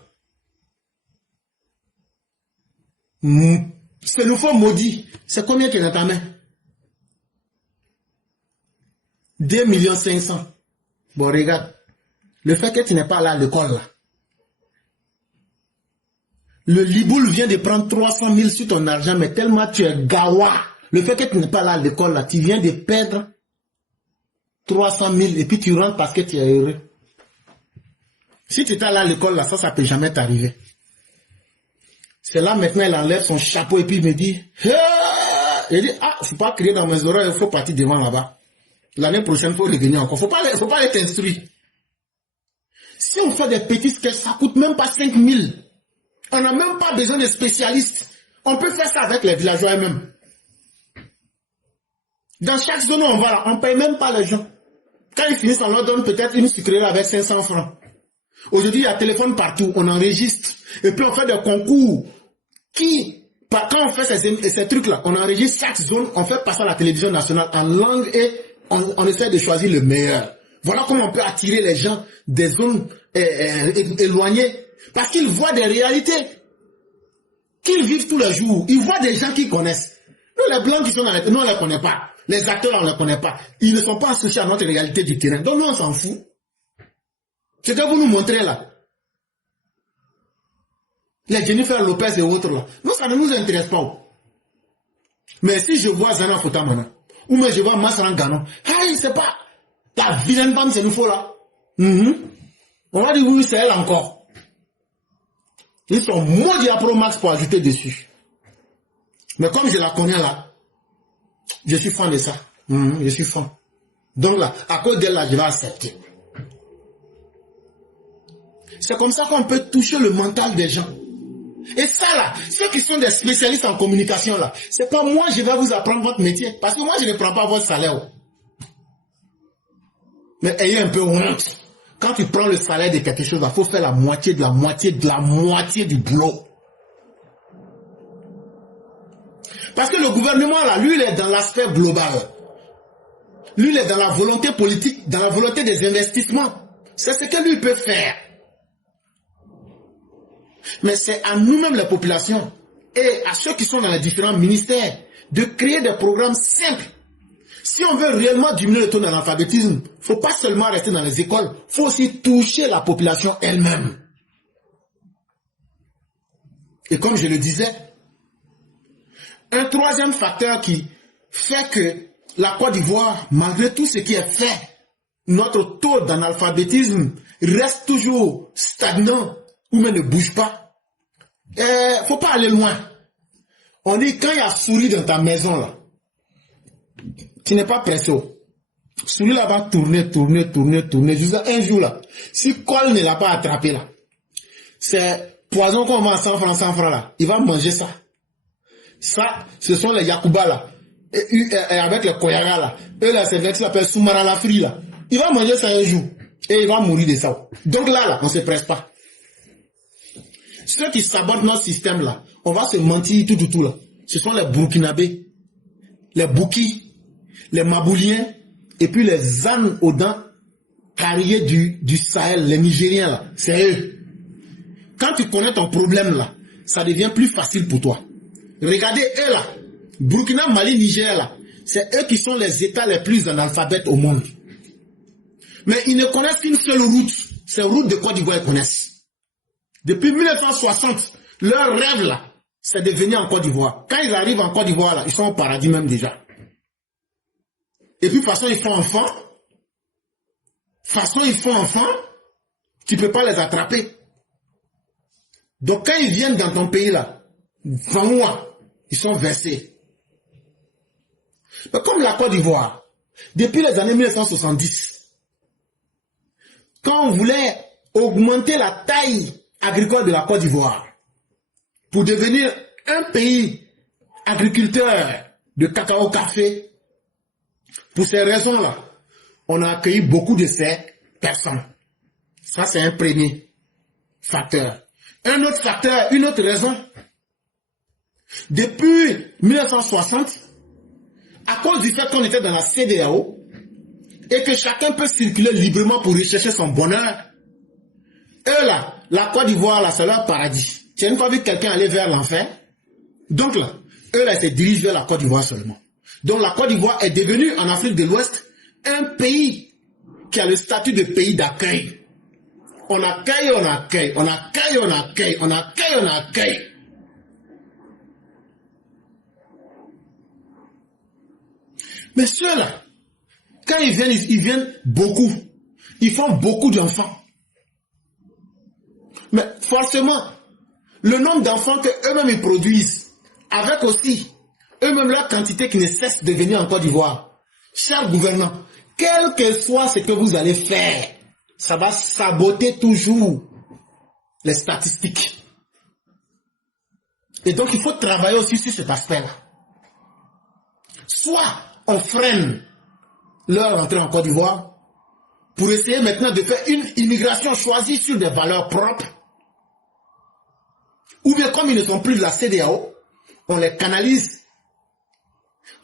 c'est le faux maudit. C'est combien qui est dans ta main? 2 500 000. Bon, regarde. Le fait que tu n'es pas là à l'école, là. Le Liboul vient de prendre 300 000 sur ton argent, mais tellement tu es gawa. Le fait que tu n'es pas là à l'école, là, tu viens de perdre 300 000 et puis tu rentres parce que tu es heureux. Si tu étais là à l'école, là, ça peut jamais t'arriver. C'est là maintenant, elle enlève son chapeau et puis il me dit, il dit, faut pas crier dans mes oreilles, il faut partir devant là-bas. L'année prochaine, il faut revenir encore. Faut pas aller t'instruire. Si on fait des petits sketchs, ça coûte même pas 5 000. On n'a même pas besoin de spécialistes. On peut faire ça avec les villageois eux-mêmes. Dans chaque zone où on va là, on ne paye même pas les gens. Quand ils finissent, on leur donne peut-être une sucrerie avec 500 francs. Aujourd'hui, il y a téléphone partout, on enregistre. Et puis on fait des concours. Quand on fait ces trucs-là, on enregistre chaque zone, on fait passer à la télévision nationale en langue et on essaie de choisir le meilleur. Voilà comment on peut attirer les gens des zones éloignées. Parce qu'ils voient des réalités qu'ils vivent tous les jours. Ils voient des gens qu'ils connaissent. Nous, les blancs qui sont dans les... Nous, on ne les connaît pas. Les acteurs, on ne les connaît pas. Ils ne sont pas associés à notre réalité du terrain. Donc nous, on s'en fout. C'est que vous nous montrez là. Les Jennifer Lopez et autres là. Non, ça ne nous intéresse pas. Mais si je vois Zana Fotamana, ou mais je vois Masran Gano, c'est pas la vilaine femme, c'est nous faut là. On va dire oui, c'est elle encore. Ils sont maudits à Pro Max pour ajouter dessus. Mais comme je la connais là, je suis fan de ça. Je suis fan. Donc là, à cause d'elle là, je vais accepter. C'est comme ça qu'on peut toucher le mental des gens. Et ça là, ceux qui sont des spécialistes en communication là, c'est pas moi je vais vous apprendre votre métier. Parce que moi je ne prends pas votre salaire. Mais ayez un peu honte. Quand tu prends le salaire de quelque chose, il faut faire la moitié de la moitié de la moitié du boulot. Parce que le gouvernement là, lui il est dans l'aspect global. Lui, il est dans la volonté politique, dans la volonté des investissements. C'est ce que lui peut faire. Mais c'est à nous-mêmes, les populations, et à ceux qui sont dans les différents ministères, de créer des programmes simples. Si on veut réellement diminuer le taux d'analphabétisme, il ne faut pas seulement rester dans les écoles, il faut aussi toucher la population elle-même. Et comme je le disais, un troisième facteur qui fait que la Côte d'Ivoire, malgré tout ce qui est fait, notre taux d'analphabétisme reste toujours stagnant ou même ne bouge pas. Il ne faut pas aller loin. On dit quand il y a souris dans ta maison, là, tu n'es pas pressé. Souris là va tourner. Jusqu'à un jour là, si Cole ne l'a pas attrapé là, c'est poison qu'on vend à 100 francs là, il va manger ça. Ça, ce sont les Yakuba là, et avec les Koyaga là. Eux là, c'est ce qu'ils appellent Soumara la Fri là. Il va manger ça un jour, et il va mourir de ça. Donc là, on ne se presse pas. Ceux qui sabotent notre système là, on va se mentir tout là. Ce sont les Burkinabés, les Boukis, les Mabouliens, et puis les ânes aux dents carriées du Sahel, les Nigériens là, c'est eux. Quand tu connais ton problème là, ça devient plus facile pour toi. Regardez eux là, Burkina, Mali, Niger là, c'est eux qui sont les États les plus analphabètes au monde. Mais ils ne connaissent qu'une seule route, c'est la route de Côte d'Ivoire ils connaissent. Depuis 1960, leur rêve là, c'est de venir en Côte d'Ivoire. Quand ils arrivent en Côte d'Ivoire là, ils sont au paradis même déjà. Et puis façon ils font enfant, tu ne peux pas les attraper. Donc quand ils viennent dans ton pays là, ils sont versés. Mais comme la Côte d'Ivoire, depuis les années 1970, quand on voulait augmenter la taille agricole de la Côte d'Ivoire pour devenir un pays agriculteur de cacao-café, pour ces raisons-là, on a accueilli beaucoup de ces personnes. Ça, c'est un premier facteur. Un autre facteur, une autre raison. Depuis 1960, à cause du fait qu'on était dans la CEDEAO et que chacun peut circuler librement pour rechercher son bonheur, eux là, la Côte d'Ivoire là, c'est leur paradis. Tu n'as pas vu quelqu'un aller vers l'enfer? Donc là, eux là, ils se dirigent vers la Côte d'Ivoire seulement. Donc la Côte d'Ivoire est devenue en Afrique de l'Ouest un pays qui a le statut de pays d'accueil. On accueille, on accueille, on accueille, on accueille, on accueille, on accueille. Mais ceux-là, quand ils viennent beaucoup. Ils font beaucoup d'enfants. Mais forcément, le nombre d'enfants qu'eux-mêmes ils produisent, avec aussi eux-mêmes la quantité qui ne cesse de venir en Côte d'Ivoire. Chers gouvernants, quel que soit ce que vous allez faire, ça va saboter toujours les statistiques. Et donc il faut travailler aussi sur cet aspect-là. Soit on freine leur entrée en Côte d'Ivoire pour essayer maintenant de faire une immigration choisie sur des valeurs propres, ou bien comme ils ne sont plus de la CEDEAO, on les canalise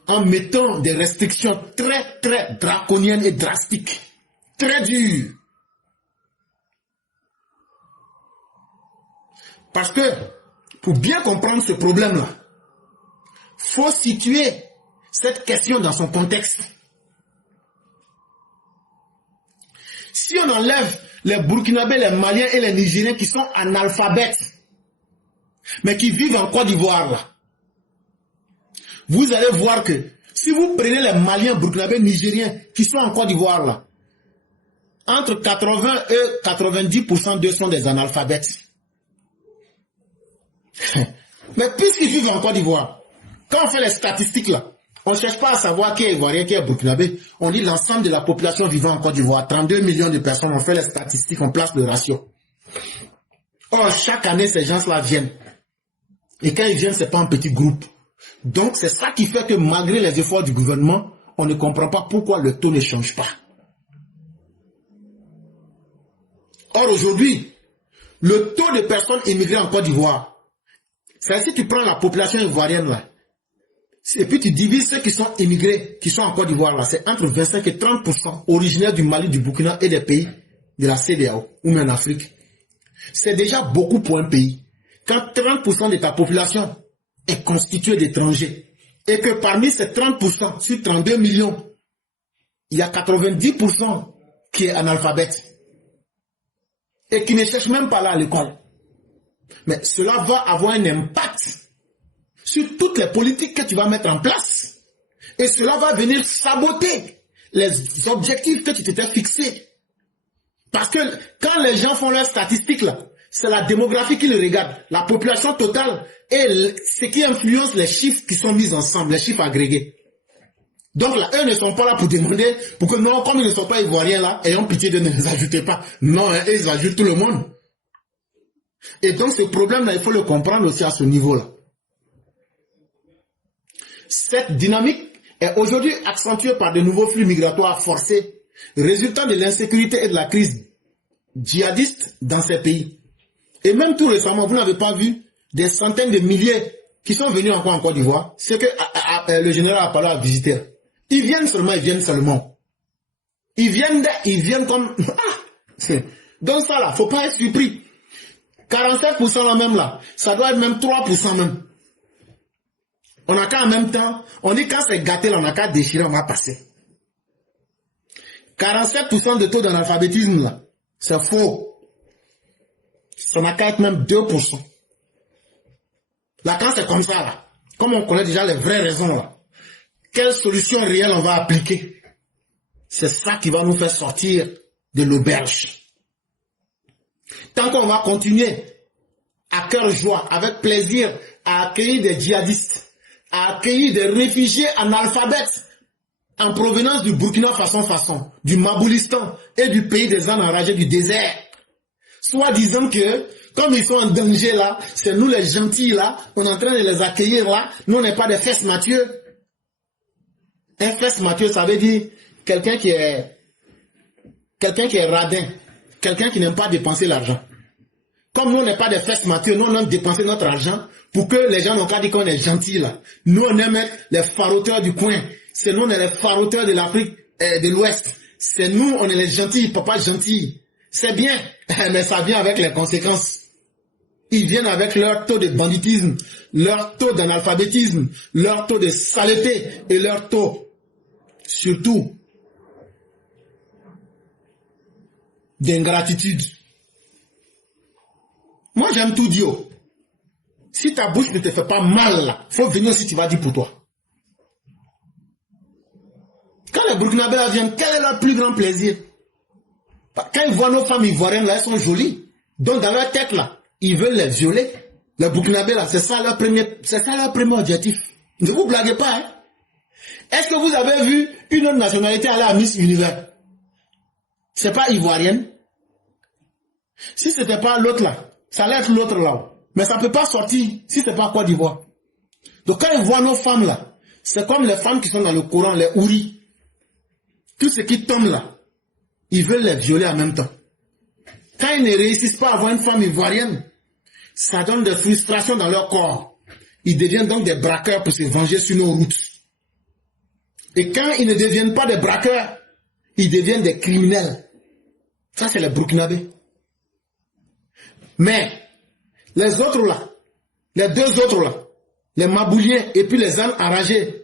en mettant des restrictions très très draconiennes et drastiques, très dures. Parce que pour bien comprendre ce problème-là, il faut situer cette question dans son contexte. Si on enlève les Burkinabés, les Maliens et les Nigériens qui sont analphabètes, mais qui vivent en Côte d'Ivoire, là, vous allez voir que si vous prenez les Maliens, Burkinabés, Nigériens qui sont en Côte d'Ivoire, là, entre 80 et 90% d'eux sont des analphabètes. Mais puisqu'ils vivent en Côte d'Ivoire, quand on fait les statistiques là, on ne cherche pas à savoir qui est Ivoirien, qui est Burkinabé. On dit l'ensemble de la population vivant en Côte d'Ivoire. 32 millions de personnes, on fait les statistiques, on place le ratio. Or, chaque année, ces gens-là viennent. Et quand ils viennent, ce n'est pas un petit groupe. Donc, c'est ça qui fait que malgré les efforts du gouvernement, on ne comprend pas pourquoi le taux ne change pas. Or, aujourd'hui, le taux de personnes immigrées en Côte d'Ivoire, c'est si tu prends la population ivoirienne là, Et puis tu divises ceux qui sont immigrés, qui sont en Côte d'Ivoire, là, c'est entre 25 et 30% originaires du Mali, du Burkina et des pays de la CEDEAO, ou même en Afrique. C'est déjà beaucoup pour un pays. Quand 30% de ta population est constituée d'étrangers, et que parmi ces 30%, sur 32 millions, il y a 90% qui est analphabète, et qui ne cherche même pas là à l'école. Mais cela va avoir un impact sur toutes les politiques que tu vas mettre en place. Et cela va venir saboter les objectifs que tu t'étais fixés. Parce que quand les gens font leurs statistiques, là, c'est la démographie qui les regarde, la population totale, et ce qui influence les chiffres qui sont mis ensemble, les chiffres agrégés. Donc là, eux ne sont pas là pour demander, pour que non, comme ils ne sont pas ivoiriens là, ayons pitié de ne les ajouter pas. Non, hein, ils ajoutent tout le monde. Et donc ce problème-là, il faut le comprendre aussi à ce niveau-là. Cette dynamique est aujourd'hui accentuée par de nouveaux flux migratoires forcés, résultant de l'insécurité et de la crise djihadiste dans ces pays. Et même tout récemment, vous n'avez pas vu des centaines de milliers qui sont venus encore en Côte d'Ivoire, c'est que le général a parlé à visiter. Ils viennent seulement. Ils viennent comme... Donc ça là, faut pas être surpris. 47% là même là, ça doit être même 3% même. On n'a qu'en même temps, on dit quand c'est gâté là, on n'a qu'à déchirer, on va passer. 47% de taux d'analphabétisme là, c'est faux. Ça n'a qu'à être même 2%. Là quand c'est comme ça là, comme on connaît déjà les vraies raisons là, quelle solution réelle on va appliquer? C'est ça qui va nous faire sortir de l'auberge. Tant qu'on va continuer à cœur joie, avec plaisir, à accueillir des djihadistes, à accueillir des réfugiés analphabètes en provenance du Burkina Faso, du Maboulistan et du pays des ânes enragés du désert, soit disant que comme ils sont en danger là, c'est nous les gentils là, on est en train de les accueillir là, nous on n'est pas des fesses Mathieu. Un fesse Mathieu, ça veut dire quelqu'un qui est radin, quelqu'un qui n'aime pas dépenser l'argent. Comme nous, on n'est pas des fesses Mathieu, nous, on aime dépenser notre argent pour que les gens n'ont qu'à dire qu'on est gentils là. Nous, on aime être les faroteurs du coin. C'est nous, on est les faroteurs de l'Afrique de l'Ouest. C'est nous, on est les gentils, papa gentils. C'est bien, mais ça vient avec les conséquences. Ils viennent avec leur taux de banditisme, leur taux d'analphabétisme, leur taux de saleté et leur taux, surtout, d'ingratitude. Moi, j'aime tout dire. Si ta bouche ne te fait pas mal, là, faut venir si tu vas dire pour toi. Quand les Burkinabés viennent, quel est leur plus grand plaisir? Quand ils voient nos femmes ivoiriennes, là, elles sont jolies. Donc, dans leur tête, là, ils veulent les violer. Les Burkinabés, là, c'est ça leur premier objectif. Ne vous blaguez pas, hein. Est-ce que vous avez vu une autre nationalité aller à Miss Univers? C'est pas ivoirienne. Si c'était pas l'autre là, ça allait être l'autre là. Mais ça peut pas sortir si c'est pas Côte d'Ivoire. Donc quand ils voient nos femmes là, c'est comme les femmes qui sont dans le Coran, les houris. Tout ce qui tombe là, ils veulent les violer en même temps. Quand ils ne réussissent pas à avoir une femme ivoirienne, ça donne des frustrations dans leur corps. Ils deviennent donc des braqueurs pour se venger sur nos routes. Et quand ils ne deviennent pas des braqueurs, ils deviennent des criminels. Ça, c'est les Burkinabés. Mais, les autres là, les deux autres là, les Mabouliens et puis les ânes enragés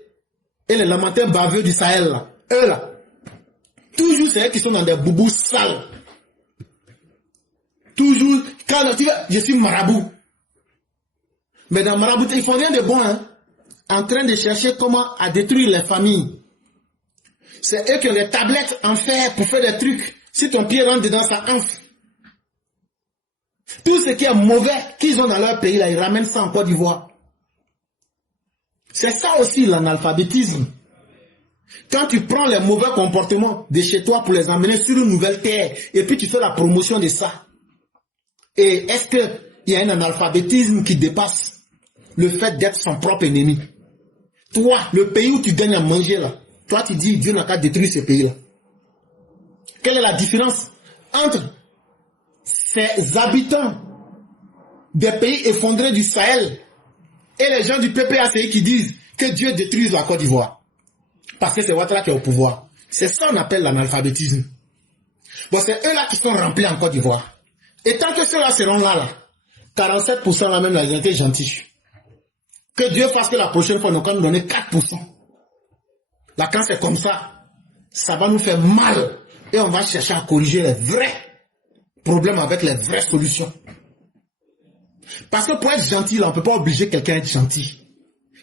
et les lamentins baveux du Sahel là, eux là, toujours c'est eux qui sont dans des boubous sales. Toujours, quand tu vas, je suis marabout. Mais dans marabout, ils font rien de bon, hein. En train de chercher comment à détruire les familles. C'est eux qui ont des tablettes en fer pour faire des trucs. Si ton pied rentre dedans, ça enfle. Tout ce qui est mauvais qu'ils ont dans leur pays, là, ils ramènent ça en Côte d'Ivoire. C'est ça aussi l'analphabétisme. Quand tu prends les mauvais comportements de chez toi pour les emmener sur une nouvelle terre, et puis tu fais la promotion de ça. Et est-ce qu'il y a un analphabétisme qui dépasse le fait d'être son propre ennemi? Toi, le pays où tu gagnes à manger là, toi tu dis Dieu n'a qu'à détruire ce pays là. Quelle est la différence entre ces habitants des pays effondrés du Sahel et les gens du PPACI qui disent que Dieu détruise la Côte d'Ivoire. Parce que c'est Ouattara qui est au pouvoir. C'est ça qu'on appelle l'analphabétisme. Bon, c'est eux là qui sont remplis en Côte d'Ivoire. Et tant que ceux-là seront là, 47% là même, la gente est gentille. Que Dieu fasse que la prochaine fois, nous allons nous donner 4%. Là, quand c'est comme ça va nous faire mal. Et on va chercher à corriger les vrais problèmes avec les vraies solutions. Parce que pour être gentil, là, on ne peut pas obliger quelqu'un à être gentil.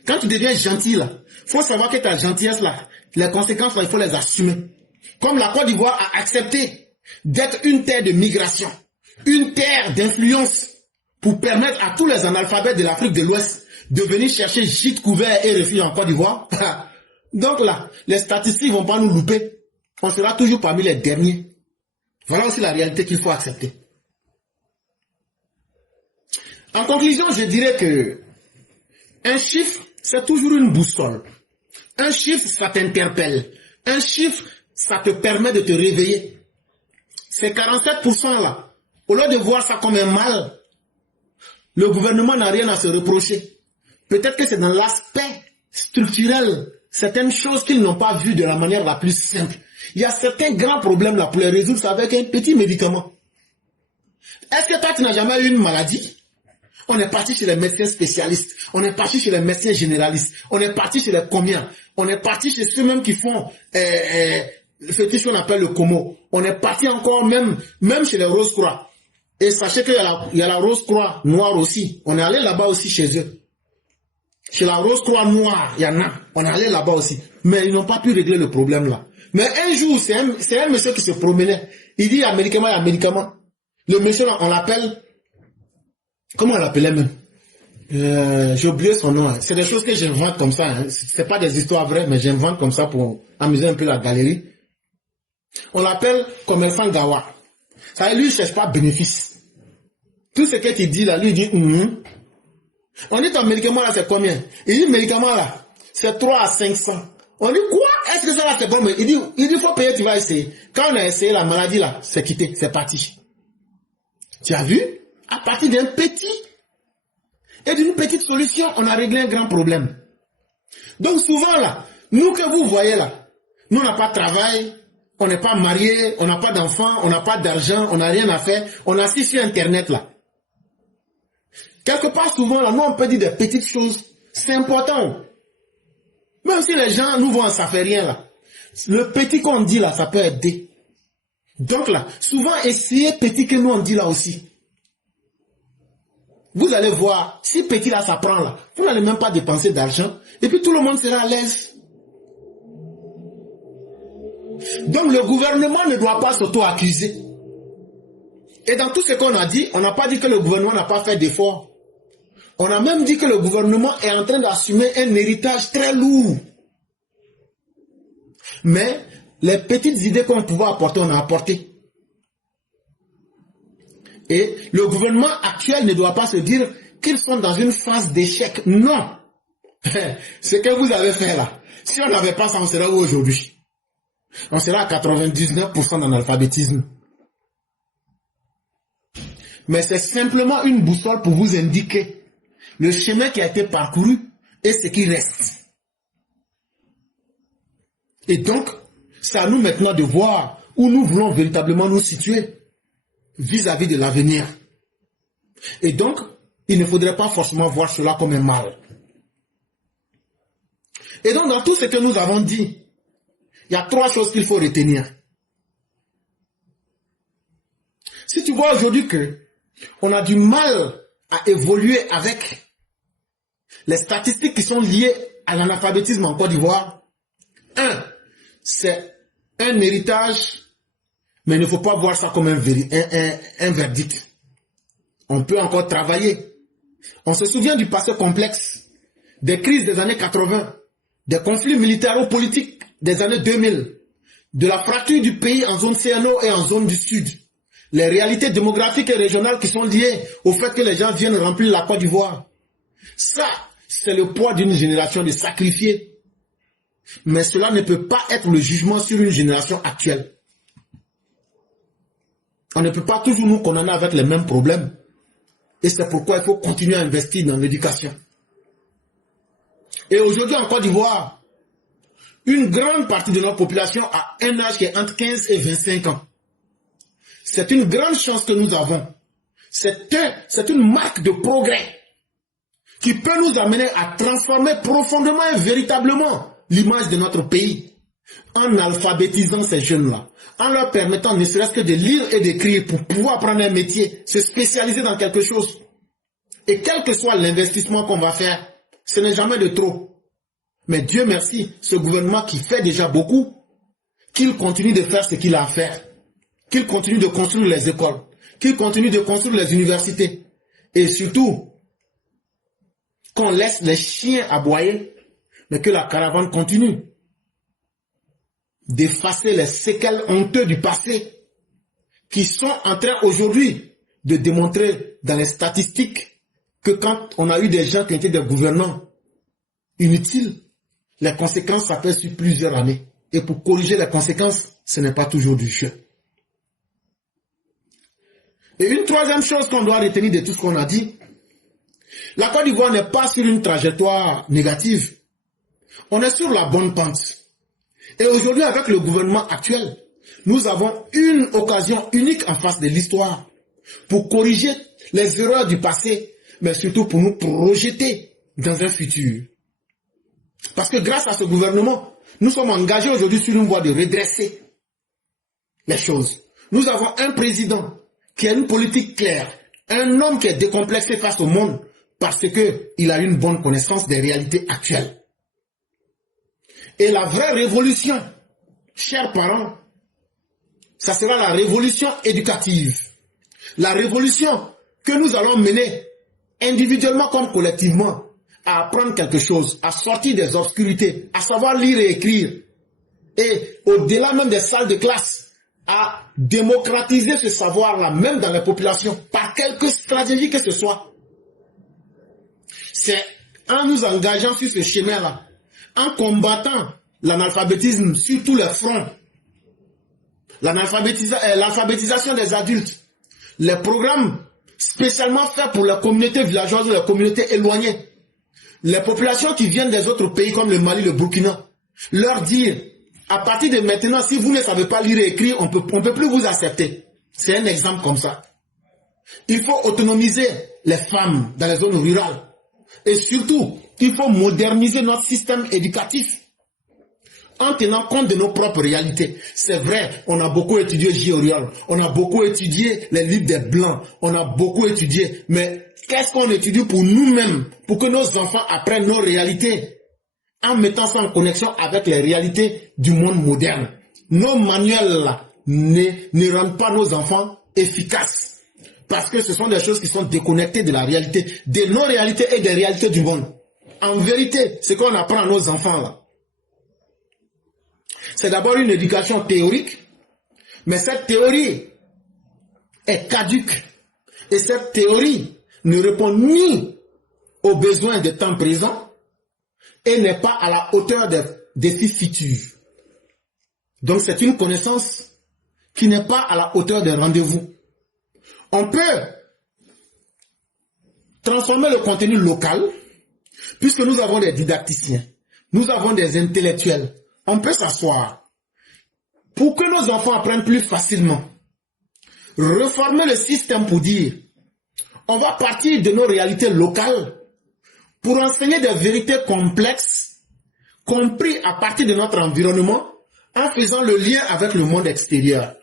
Quand tu deviens gentil, là, il faut savoir que ta gentillesse, là, les conséquences, là, il faut les assumer. Comme la Côte d'Ivoire a accepté d'être une terre de migration, une terre d'influence, pour permettre à tous les analphabètes de l'Afrique de l'Ouest de venir chercher gîte, couvert et refuge en Côte d'Ivoire. Donc là, les statistiques ne vont pas nous louper. On sera toujours parmi les derniers. Voilà aussi la réalité qu'il faut accepter. En conclusion, je dirais que un chiffre, c'est toujours une boussole. Un chiffre, ça t'interpelle. Un chiffre, ça te permet de te réveiller. Ces 47% là, au lieu de voir ça comme un mal, le gouvernement n'a rien à se reprocher. Peut-être que c'est dans l'aspect structurel, certaines choses qu'ils n'ont pas vues de la manière la plus simple. Il y a certains grands problèmes là pour les résoudre avec un petit médicament. Est-ce que toi tu n'as jamais eu une maladie? On est parti chez les médecins spécialistes, on est parti chez les médecins généralistes, on est parti chez les comiens, on est parti chez ceux-mêmes qui font le fétiche qu'on appelle le como. On est parti encore même chez les Rose-Croix. Et sachez qu'il y a la Rose-Croix noire aussi. On est allé là-bas aussi chez eux. Chez la Rose-Croix noire, il y en a. On est allé là-bas aussi. Mais ils n'ont pas pu régler le problème là. Mais un jour, c'est un monsieur qui se promenait. Il dit, il y a médicament. Le monsieur là, on l'appelle... Comment on l'appelait même? J'ai oublié son nom. Hein. C'est des choses que j'invente comme ça. Hein. C'est pas des histoires vraies, mais j'invente comme ça pour amuser un peu la galerie. On l'appelle commerçant Gawa. Ça lui, il ne cherche pas bénéfice. Tout ce que tu dis là, lui, il dit On dit ton médicament là, c'est combien? Il dit médicament là, c'est 3 à 500. On dit quoi? Est-ce que ça là, c'est bon? Il dit, faut payer, tu vas essayer. Quand on a essayé la maladie là, c'est quitté, c'est parti. Tu as vu? À partir d'un petit et d'une petite solution, on a réglé un grand problème. Donc souvent là, nous que vous voyez là, nous on n'a pas de travail, on n'est pas mariés, on n'a pas d'enfants, on n'a pas d'argent, on n'a rien à faire, on assiste sur Internet là. Quelque part souvent là, nous on peut dire des petites choses, c'est important. Même si les gens nous voient, ça fait rien là. Le petit qu'on dit là, ça peut aider. Donc là, souvent essayez petit que nous on dit là aussi. Vous allez voir, si petit là, ça prend là, vous n'allez même pas dépenser d'argent, et puis tout le monde sera à l'aise. Donc le gouvernement ne doit pas s'auto-accuser. Et dans tout ce qu'on a dit, on n'a pas dit que le gouvernement n'a pas fait d'efforts. On a même dit que le gouvernement est en train d'assumer un héritage très lourd. Mais les petites idées qu'on pouvait apporter, on a apporté. Et le gouvernement actuel ne doit pas se dire qu'ils sont dans une phase d'échec. Non. Ce que vous avez fait là, si on n'avait pas ça, on serait où aujourd'hui? On sera à 99% d'analphabétisme. Mais c'est simplement une boussole pour vous indiquer le chemin qui a été parcouru et ce qui reste. Et donc, c'est à nous maintenant de voir où nous voulons véritablement nous situer vis-à-vis de l'avenir. Et donc, il ne faudrait pas forcément voir cela comme un mal. Et donc, dans tout ce que nous avons dit, il y a 3 choses qu'il faut retenir. Si tu vois aujourd'hui que on a du mal à évoluer avec les statistiques qui sont liées à l'analphabétisme en Côte d'Ivoire, c'est un héritage, mais il ne faut pas voir ça comme un verdict. On peut encore travailler. On se souvient du passé complexe, des crises des années 80, des conflits militaro-politiques des années 2000, de la fracture du pays en zone CNO et en zone du Sud, les réalités démographiques et régionales qui sont liées au fait que les gens viennent remplir la Côte d'Ivoire. Ça, c'est le poids d'une génération de sacrifiés. Mais cela ne peut pas être le jugement sur une génération actuelle. On ne peut pas toujours nous condamner avec les mêmes problèmes. Et c'est pourquoi il faut continuer à investir dans l'éducation. Et aujourd'hui en Côte d'Ivoire, une grande partie de notre population a un âge qui est entre 15 et 25 ans. C'est une grande chance que nous avons. C'est une marque de progrès qui peut nous amener à transformer profondément et véritablement l'image de notre pays en alphabétisant ces jeunes-là, en leur permettant ne serait-ce que de lire et d'écrire pour pouvoir prendre un métier, se spécialiser dans quelque chose. Et quel que soit l'investissement qu'on va faire, ce n'est jamais de trop. Mais Dieu merci, ce gouvernement qui fait déjà beaucoup, qu'il continue de faire ce qu'il a à faire, qu'il continue de construire les écoles, qu'il continue de construire les universités, et surtout, qu'on laisse les chiens aboyer, mais que la caravane continue d'effacer les séquelles honteuses du passé qui sont en train aujourd'hui de démontrer dans les statistiques que quand on a eu des gens qui étaient des gouvernants inutiles, les conséquences ça fait sur plusieurs années. Et pour corriger les conséquences, ce n'est pas toujours du jeu. Et une troisième chose qu'on doit retenir de tout ce qu'on a dit, la Côte d'Ivoire n'est pas sur une trajectoire négative. On est sur la bonne pente. Et aujourd'hui, avec le gouvernement actuel, nous avons une occasion unique en face de l'histoire pour corriger les erreurs du passé, mais surtout pour nous projeter dans un futur. Parce que grâce à ce gouvernement, nous sommes engagés aujourd'hui sur une voie de redresser les choses. Nous avons un président qui a une politique claire, un homme qui est décomplexé face au monde parce qu'il a une bonne connaissance des réalités actuelles. Et la vraie révolution, chers parents, ça sera la révolution éducative. La révolution que nous allons mener individuellement comme collectivement à apprendre quelque chose, à sortir des obscurités, à savoir lire et écrire. Et au-delà même des salles de classe, à démocratiser ce savoir-là, même dans les populations, par quelque stratégie que ce soit. C'est en nous engageant sur ce chemin-là, en combattant l'analphabétisme sur tous les fronts, l'alphabétisation des adultes, les programmes spécialement faits pour les communautés villageoises ou les communautés éloignées, les populations qui viennent des autres pays comme le Mali, le Burkina, leur dire, à partir de maintenant, si vous ne savez pas lire et écrire, on peut plus vous accepter. C'est un exemple comme ça. Il faut autonomiser les femmes dans les zones rurales. Et surtout, il faut moderniser notre système éducatif en tenant compte de nos propres réalités. C'est vrai, on a beaucoup étudié Gioriol, on a beaucoup étudié les livres des Blancs, on a beaucoup étudié, mais qu'est-ce qu'on étudie pour nous-mêmes, pour que nos enfants apprennent nos réalités, en mettant ça en connexion avec les réalités du monde moderne. Nos manuels-là ne rendent pas nos enfants efficaces, parce que ce sont des choses qui sont déconnectées de la réalité, de nos réalités et des réalités du monde. En vérité, ce qu'on apprend à nos enfants-là, c'est d'abord une éducation théorique, mais cette théorie est caduque. Et cette théorie ne répond ni aux besoins des temps présents et n'est pas à la hauteur des défis futurs. Donc c'est une connaissance qui n'est pas à la hauteur des rendez-vous. On peut transformer le contenu local, puisque nous avons des didacticiens, nous avons des intellectuels. On peut s'asseoir pour que nos enfants apprennent plus facilement. Reformer le système pour dire, on va partir de nos réalités locales pour enseigner des vérités complexes, compris à partir de notre environnement, en faisant le lien avec le monde extérieur.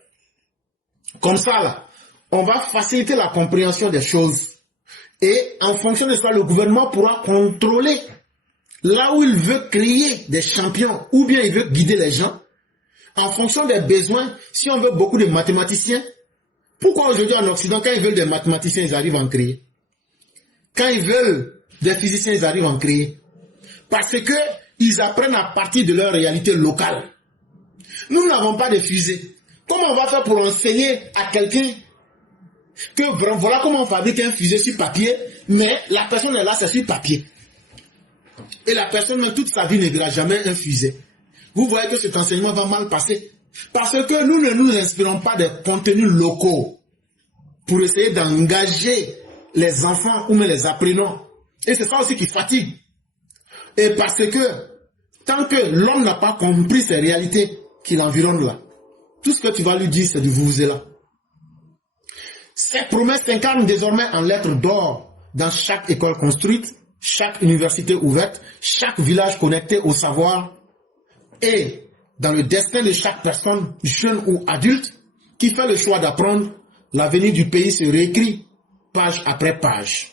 Comme ça, là, on va faciliter la compréhension des choses. Et en fonction de ça, le gouvernement pourra contrôler là où il veut créer des champions, ou bien il veut guider les gens, en fonction des besoins. Si on veut beaucoup de mathématiciens, pourquoi aujourd'hui en Occident, quand ils veulent des mathématiciens, ils arrivent à en créer? Quand ils veulent des physiciens, ils arrivent à en créer. Parce qu'ils apprennent à partir de leur réalité locale. Nous n'avons pas de fusée. Comment on va faire pour enseigner à quelqu'un que voilà comment on fabrique un fusée sur papier, mais la personne est là, c'est sur papier. Et la personne, même toute sa vie, ne verra jamais un fusée. Vous voyez que cet enseignement va mal passer. Parce que nous ne nous inspirons pas des contenus locaux pour essayer d'engager les enfants ou même les apprenants. Et c'est ça aussi qui fatigue. Et parce que, tant que l'homme n'a pas compris ces réalités qui l'environnent là, tout ce que tu vas lui dire, c'est du vuvuzela. Cette promesse s'incarne désormais en lettres d'or dans chaque école construite, chaque université ouverte, chaque village connecté au savoir et dans le destin de chaque personne, jeune ou adulte, qui fait le choix d'apprendre, l'avenir du pays se réécrit page après page.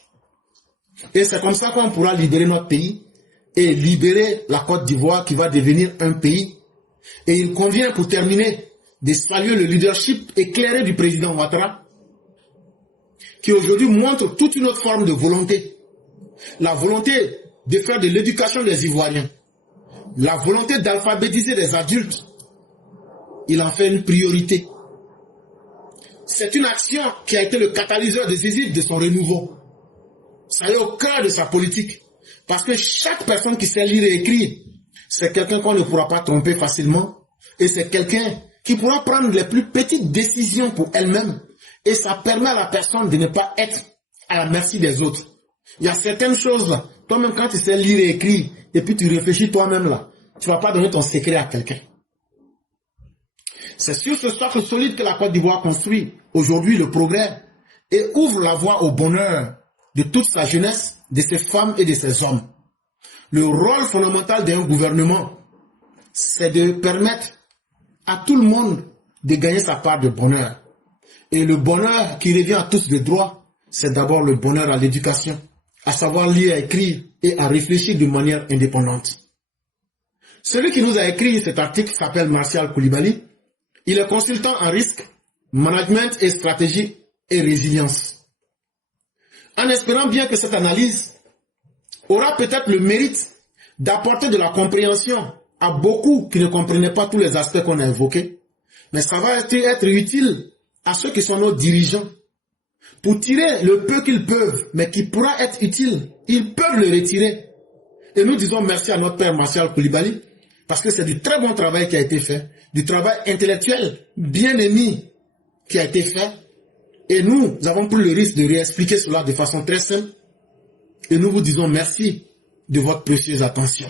Et c'est comme ça qu'on pourra libérer notre pays et libérer la Côte d'Ivoire qui va devenir un pays. Et il convient pour terminer de saluer le leadership éclairé du président Ouattara qui aujourd'hui montre toute une autre forme de volonté. La volonté de faire de l'éducation des Ivoiriens. La volonté d'alphabétiser les adultes. Il en fait une priorité. C'est une action qui a été le catalyseur décisif de son renouveau. Ça est au cœur de sa politique. Parce que chaque personne qui sait lire et écrire, c'est quelqu'un qu'on ne pourra pas tromper facilement. Et c'est quelqu'un qui pourra prendre les plus petites décisions pour elle-même. Et ça permet à la personne de ne pas être à la merci des autres. Il y a certaines choses là, toi-même quand tu sais lire et écrire, et puis tu réfléchis toi-même là, tu ne vas pas donner ton secret à quelqu'un. C'est sur ce socle solide que la Côte d'Ivoire construit aujourd'hui le progrès et ouvre la voie au bonheur de toute sa jeunesse, de ses femmes et de ses hommes. Le rôle fondamental d'un gouvernement, c'est de permettre à tout le monde de gagner sa part de bonheur. Et le bonheur qui revient à tous de droit, c'est d'abord le bonheur à l'éducation, à savoir lire, à écrire et à réfléchir de manière indépendante. Celui qui nous a écrit cet article s'appelle Martial Koulibaly. Il est consultant en risque, management et stratégie et résilience. En espérant bien que cette analyse aura peut-être le mérite d'apporter de la compréhension à beaucoup qui ne comprenaient pas tous les aspects qu'on a évoqués, mais ça va être utile à ceux qui sont nos dirigeants pour tirer le peu qu'ils peuvent, mais qui pourra être utile. Ils peuvent le retirer. Et nous disons merci à notre père Martial Koulibaly parce que c'est du très bon travail qui a été fait, du travail intellectuel bien émis qui a été fait. Et nous avons pris le risque de réexpliquer cela de façon très simple. Et nous vous disons merci de votre précieuse attention.